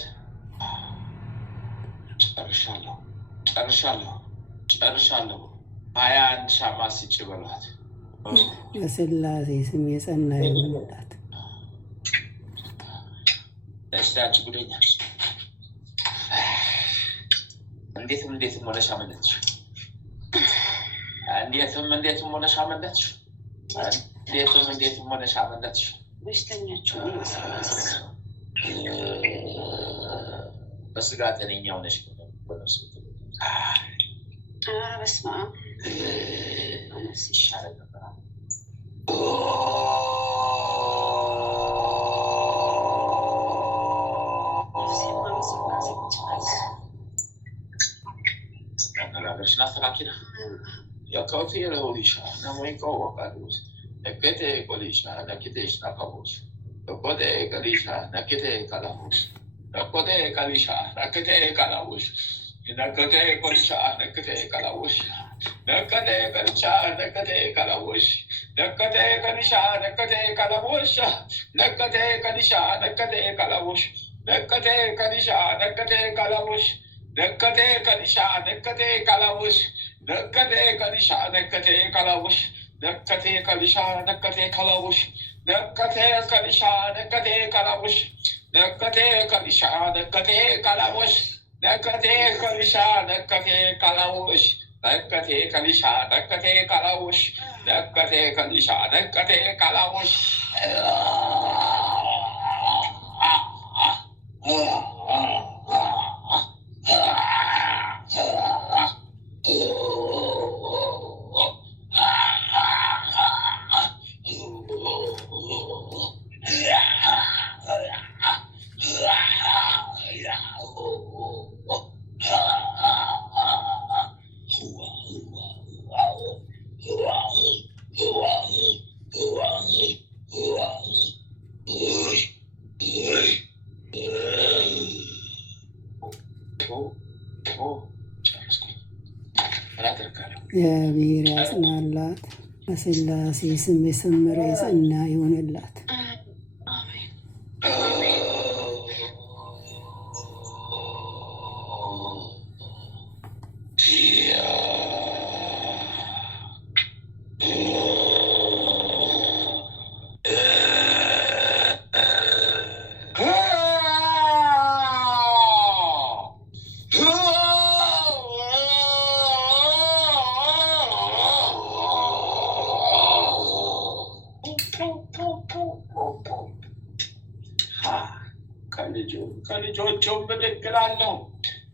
ጨርሻለሁ፣ ጨርሻለሁ፣ ጨርሻለሁ። 21 ሻማ ስጭ በሏት። በስላሴ ስም የጸና ይሆንላት። ደስታች ጉደኛ እንዴትም ሆነሽ አመለጥሽ። እንዴትም ሆነሽ አመለጥሽ። እንዴትም ሆነሽ አመለጥሽ። በሽተኛችሁ በስጋ ጤነኛ ሆነሽ በነፍስ በስመ አብ በነፍስ ይሻላል ነበር። ነገርሽን አስተካክላ ያካውት የለውልሻ ነሞይቀው ወቃሉስ ነከተ ቆሊሻ ነከተሽ ናካቦስ ነቆተ ቀሊሻ ነከተ ካላቦስ ነቆተ ቀሊሻ ነከተ ካላቦስ ነከተ ቆሊሻ ነከተ ካላቦስ ነከተ ቀሊሻ ነከተ ካላቦስ ነከተ ቀሊሻ ነከተ ካላቦስ ነከተ ቀሊሻ ነከተ ካላቦስ ነከተ ቀሊሻ ነከተ ካላቦስ ነከተ ቀሊሻ ነከተ ካላቦስ ነከተ ቀሊሻ ነከተ ካላቦስ ነከተ ቀሊሻ ነከተ ካላቦስ ነከተ ቀሊሻ ነከተ ካላቦስ ነከተ ቀሊሻ ነከተ ካላቦስ ነከተ ቀሊሻ ነከተ ካላቦስ ነከተ ቀሊሻ ነከተ ካላቦስ ነከተ ቀሊሻ ነከተ ካላቦስ እግዚአብሔር ያጽናላት። በስላሴ ስም የሰመረ የጸና ይሆንላት። ከልጆቹም ብድግላለሁ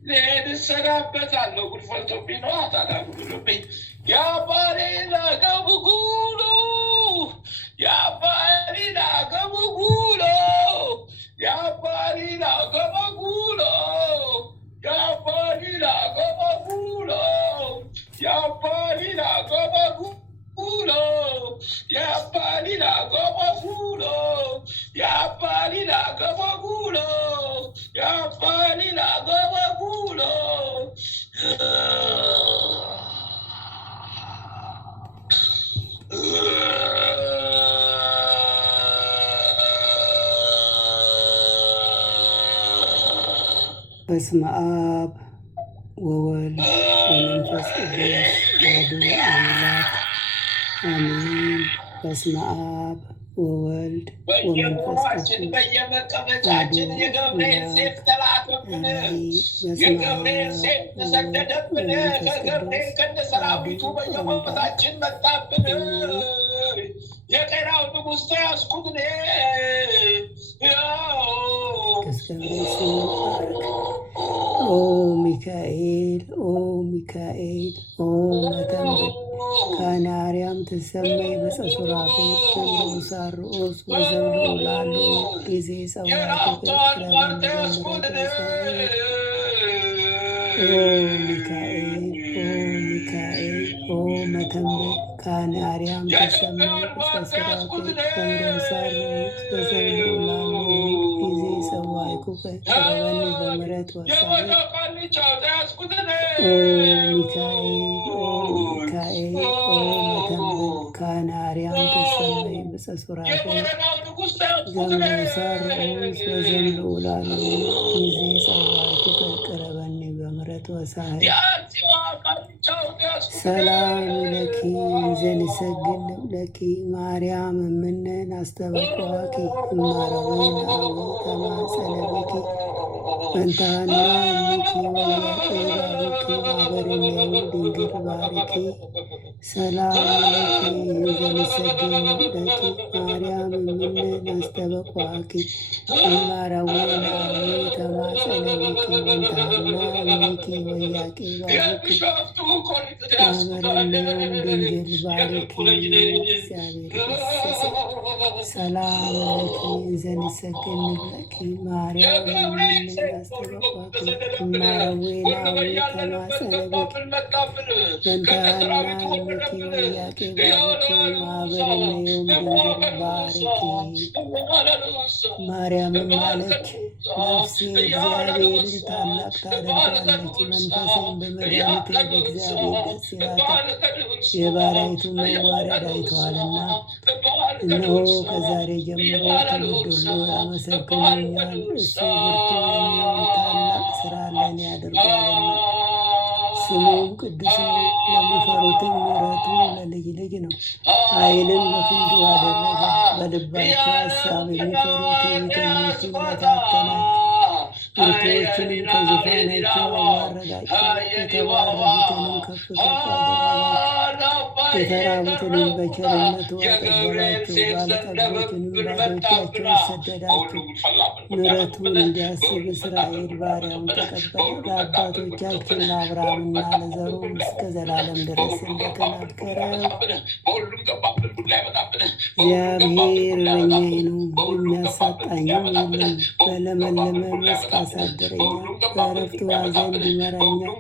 ልሄድ እሰናበታለሁ። ጉድ ፈልቶብኝ ነው። አታላጉሉብኝ የአባሪና ገቡጉሎ የአባሪና ገቡጉሎ የአባሪና ገቡጉሎ የአባሪና ገቡጉሎ የአባሪና ገቡጉሎ የአባሪና ገቡጉሎ የአባሪና ገቡጉሎ የአባሪና ገቡጉሎ በስመ አብ ወወልድ ወመንፈስ ቅዱስ አሐዱ አምላክ አሜን። በስመ አብ ወወልድ ወመንፈስ ቅዱስ በየመቀመጫችን የገብርኤል ሴፍ ተላከብን። የገብርኤል ሴፍ ተሰደደብን። ከገብርኤል ከነሰራዊቱ በየቦታችን መጣብን። የጤናው ንጉሥ ተያዝኩት እኔ ኦ ሚካኤል ኦ ሚካኤል ኦ መተንብት ከናርያም ትሰመይ በጸሱራፌት ተንበሳር ኦስ ወዘምሎ ላሉ ጊዜ ጸዋቱ ኦ ሚካኤል ኦ መተንብት ከናርያም ትሰመይ በጸሱራፌት ተንበሳር ኦስ ወዘምሎ ላሉ ጊዜ ጸዋቱ ከረበኒ በምረት ወሳይ ኦ ሚካኤል ኦ መተንብት ከናርያም ትሰመይ በጸሱራፌት ዘምሳር ኦስ ወዘምሎ ላሉ ጊዜ ጸዋቱ ከረበኒ በምረት ወሳይ ሰላም ለኪ ዘንሰግድ ለኪ ማርያም እምነን አስተበቋኪ እማረወይን አዊ ተማጸለብኪ መንታና እምኪ ወያቄ ባርኪ ማበርኔው ድንግል ባርኪ ሰላም ለኪ ዘንሰግድ ለኪ ማርያም እምነን አስተበቋኪ እማረወይን አዊ ተማጸለብኪ መንታና እምኪ ወያቄ ባርኪ ማበርኔው ድንግል ባርኪ እግዚአብሔር ሰላም ለኪ ዘንሰግድ ለኪ ማርያም እምነን አስተበቋኪ እማረወይን አዊ ተማጸለብኪ መንታና እምኪ ወያቄ ባርኪ ማበርኔው ድንግል ባርኪ ማርያምም አለች ነፍሴ እግዚአብሔርን ታላቅ ታደርጋለች፣ መንፈሴን በመድኃኒቴ በእግዚአብሔር ደስ ይላታል። የባሪያይቱን መዋረድ አይተዋልና፣ እነሆ ከዛሬ ጀምሮ ትውልድ ሁሉ ያመሰግኑኛል። እሱ ብርቱ የሚሆን ታላቅ ሥራ ለእኔ አድርጓልና፣ ስሙም ቅዱስ ነው። ለሚፈሩትም ምሕረቱ ለልጅ ልጅ ነው። ኃይልን በክንዱ አደረገ። በልባቸው ሐሳብ የሚፈሩት ትዕቢተኞችን በታተናቸው። ብርቱዎችንም ከዙፋናቸው አዋረዳቸው። የተዋረዱትንም ከፍ ከፍ አደረጋቸው። የተራቡትንም በቸርነቱ አጠገባቸው። ባለጠጎችንም ባዶቻቸውን ሰደዳቸው። ምሕረቱን እንዲያስብ እስራኤል ባሪያውን ተቀበለ። ለአባቶቻችን ለአብርሃምና ለዘሩም እስከ ዘላለም ድረስ እንደተናገረው እግዚአብሔር እረኛዬ ነው፣ የሚያሳጣኝም የለም። በለመለመ መስክ ያሳድረኛል፣ በዕረፍት ውኃ ዘንድ ይመራኛል።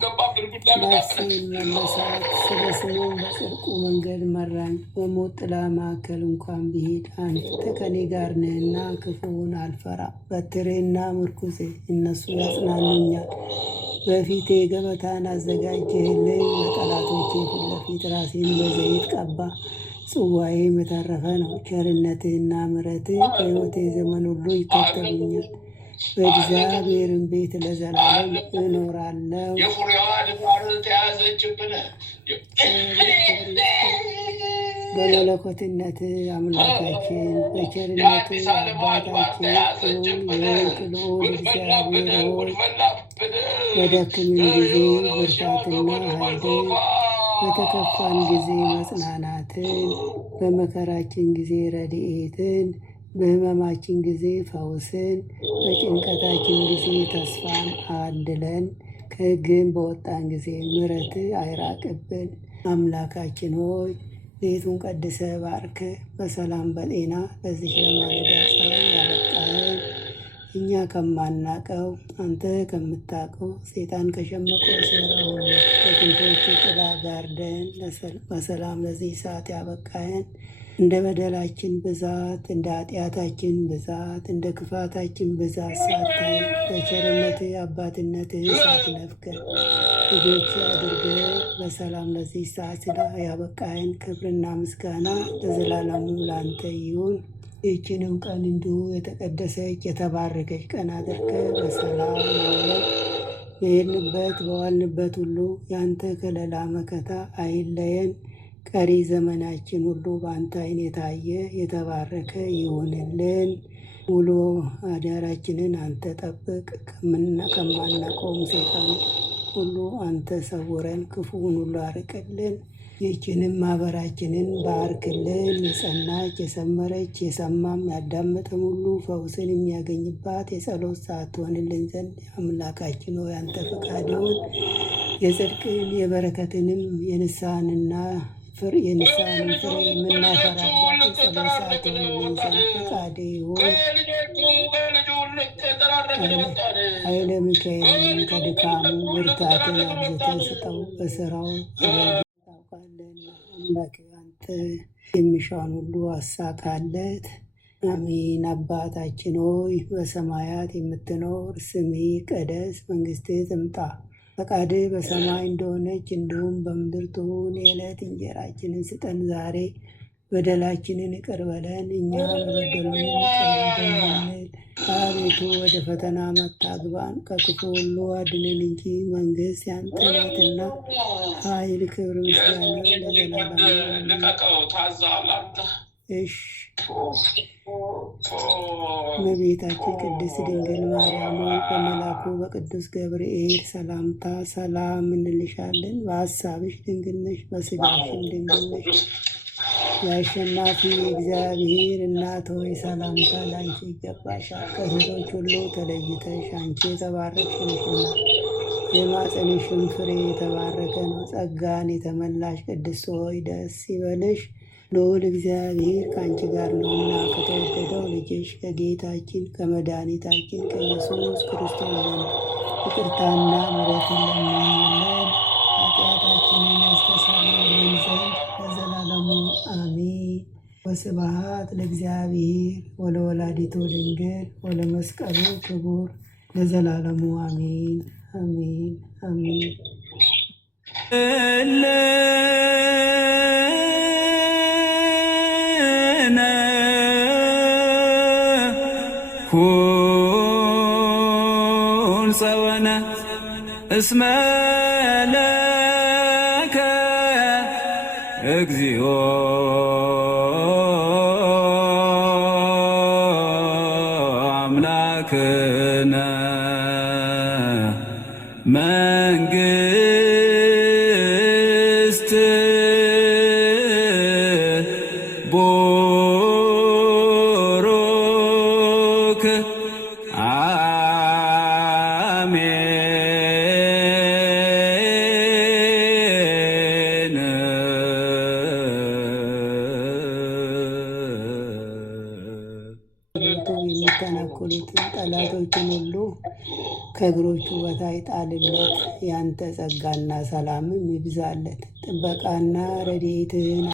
ነፍሴን መለሳት፣ ስለ ስሙም በጽድቁ መንገድ መራኝ። በሞት ጥላ መካከል እንኳን ብሄድ አንተ ከኔ ጋር ነህና ክፉውን አልፈራ። በትሬና ምርኩዜ እነሱ ያጽናኑኛል። በፊቴ ገበታን አዘጋጀህልኝ፣ በጠላቶቼ ፊት ለፊት ራሴን በዘይት ቀባ። ጽዋዬም የተረፈ ነው። ቸርነትህና ምሕረትህ በሕይወቴ ዘመን ሁሉ ይከተሉኛል። በእግዚአብሔርም ቤት ለዘላለም እኖራለሁ። በመለኮትነት አምላካችን በቸርነት አባታችን የሆንክ ልዑል እግዚአብሔር ሆይ በደከምን ጊዜ ብርታትና ኃይልን፣ በተከፋን ጊዜ መጽናናትን፣ በመከራችን ጊዜ ረድኤትን፣ በሕመማችን ጊዜ ፈውስን፣ በጭንቀታችን ጊዜ ተስፋን አድለን። ከሕግም በወጣን ጊዜ ምሕረት አይራቅብን። አምላካችን ሆይ ሌቱን ቀድሰ ባርከ በሰላም በጤና ለዚህ ለማለዳ ፀሐይ ያበቃህን እኛ ከማናቀው አንተ ከምታውቀው ሰይጣን ከሸመቀው ሴራ ሁሉ በክንፎች ጥላ ጋርደን በሰላም ለዚህ ሰዓት ያበቃህን እንደ በደላችን ብዛት እንደ ኃጢአታችን ብዛት እንደ ክፋታችን ብዛት ሳታይ በቸርነትህ አባትነትህ ሳትነፍገን ልጆች አድርገህ በሰላም ለዚህ ሰዓት ስላ ያበቃህን ክብርና ምስጋና ለዘላለሙ ላንተ ይሁን። ይህችንም ቀን እንዲሁ የተቀደሰች የተባረከች ቀን አድርገህ በሰላም ማውለን በሄድንበት በዋልንበት ሁሉ ያንተ ከለላ መከታ አይለየን። ቀሪ ዘመናችን ሁሉ በአንተ ዓይን የታየ የተባረከ ይሆንልን። ሙሉ አዳራችንን አንተ ጠብቅ። ከማናቀውም ሰይጣን ሁሉ አንተ ሰውረን፣ ክፉውን ሁሉ አርቅልን። ይህችንም ማህበራችንን ባርክልን። የጸናች የሰመረች የሰማም ያዳመጠም ሁሉ ፈውስን የሚያገኝባት የጸሎት ሰዓት ትሆንልን ዘንድ አምላካችን ሆይ አንተ ፈቃድ ይሁን። የጽድቅን የበረከትንም የንስሐንን ፍሬ የምናፈራባት የጸሎት ሰዓት ትሆንልን ዘንድ ፈቃድ ይሁን። ኃይለ ሚካኤልን ከድካሙ ብርታትን አብዝተህ ስጠው። በስራው ታውቃለህና አምላክ አንተ የሚሻውን ሁሉ አሳካለት። አሜን። አባታችን ሆይ በሰማያት የምትኖር ስምህ ይቀደስ፣ መንግስትህ ትምጣ፣ ፈቃድህ በሰማይ እንደሆነች እንዲሁም በምድር ትሁን። የዕለት እንጀራችንን ስጠን ዛሬ፣ በደላችንን ይቅር በለን እኛ በበደሉን ይቅር እንደምንል። አቤቱ ወደ ፈተና አታግባን፣ ከክፉ ሁሉ አድነን እንጂ መንግስት ያንተ ናትና፣ ኃይል፣ ክብር፣ ምስጋና ለዘላለም። እሺ እመቤታችን ቅድስት ድንግል ማርያም በመልአኩ በቅዱስ ገብርኤል ሰላምታ ሰላም እንልሻለን። በሀሳብሽ ድንግል ነሽ፣ በስጋሽም ድንግል ነሽ። የአሸናፊ እግዚአብሔር እናት ሆይ ሰላምታ ለአንቺ ይገባሻል። ከሴቶች ሁሉ ተለይተሽ አንቺ የተባረክሽ ነሽና የማኅፀንሽም ፍሬ የተባረከ ነው። ጸጋን የተመላሽ ቅድስት ሆይ ደስ ይበልሽ፣ ልዑል እግዚአብሔር ከአንቺ ጋር ነውና ከተወደደው ልጅሽ ከጌታችን ከመድኃኒታችን ከኢየሱስ ክርስቶስ ዘንድ ይቅርታና ምሕረትን ለምኝልን ኃጢአታችንን ያስተሰርይልን ዘንድ ለዘላለሙ አሜን። ወስብሐት ለእግዚአብሔር ወለወላዲቱ ድንግል ወለመስቀሉ ክቡር ለዘላለሙ አሜን አሜን አሜን። ኩን ጸወነ እስመ ለከ እግዚኦ አምላክነ መንግሥት ቡሩክ አሜን። የሚተናኮሉትን ጠላቶችን ሁሉ ከእግሮቹ በታች ጣልለት። ያንተ ጸጋና ሰላምም ይብዛለት። ጥበቃና ረድኤትህን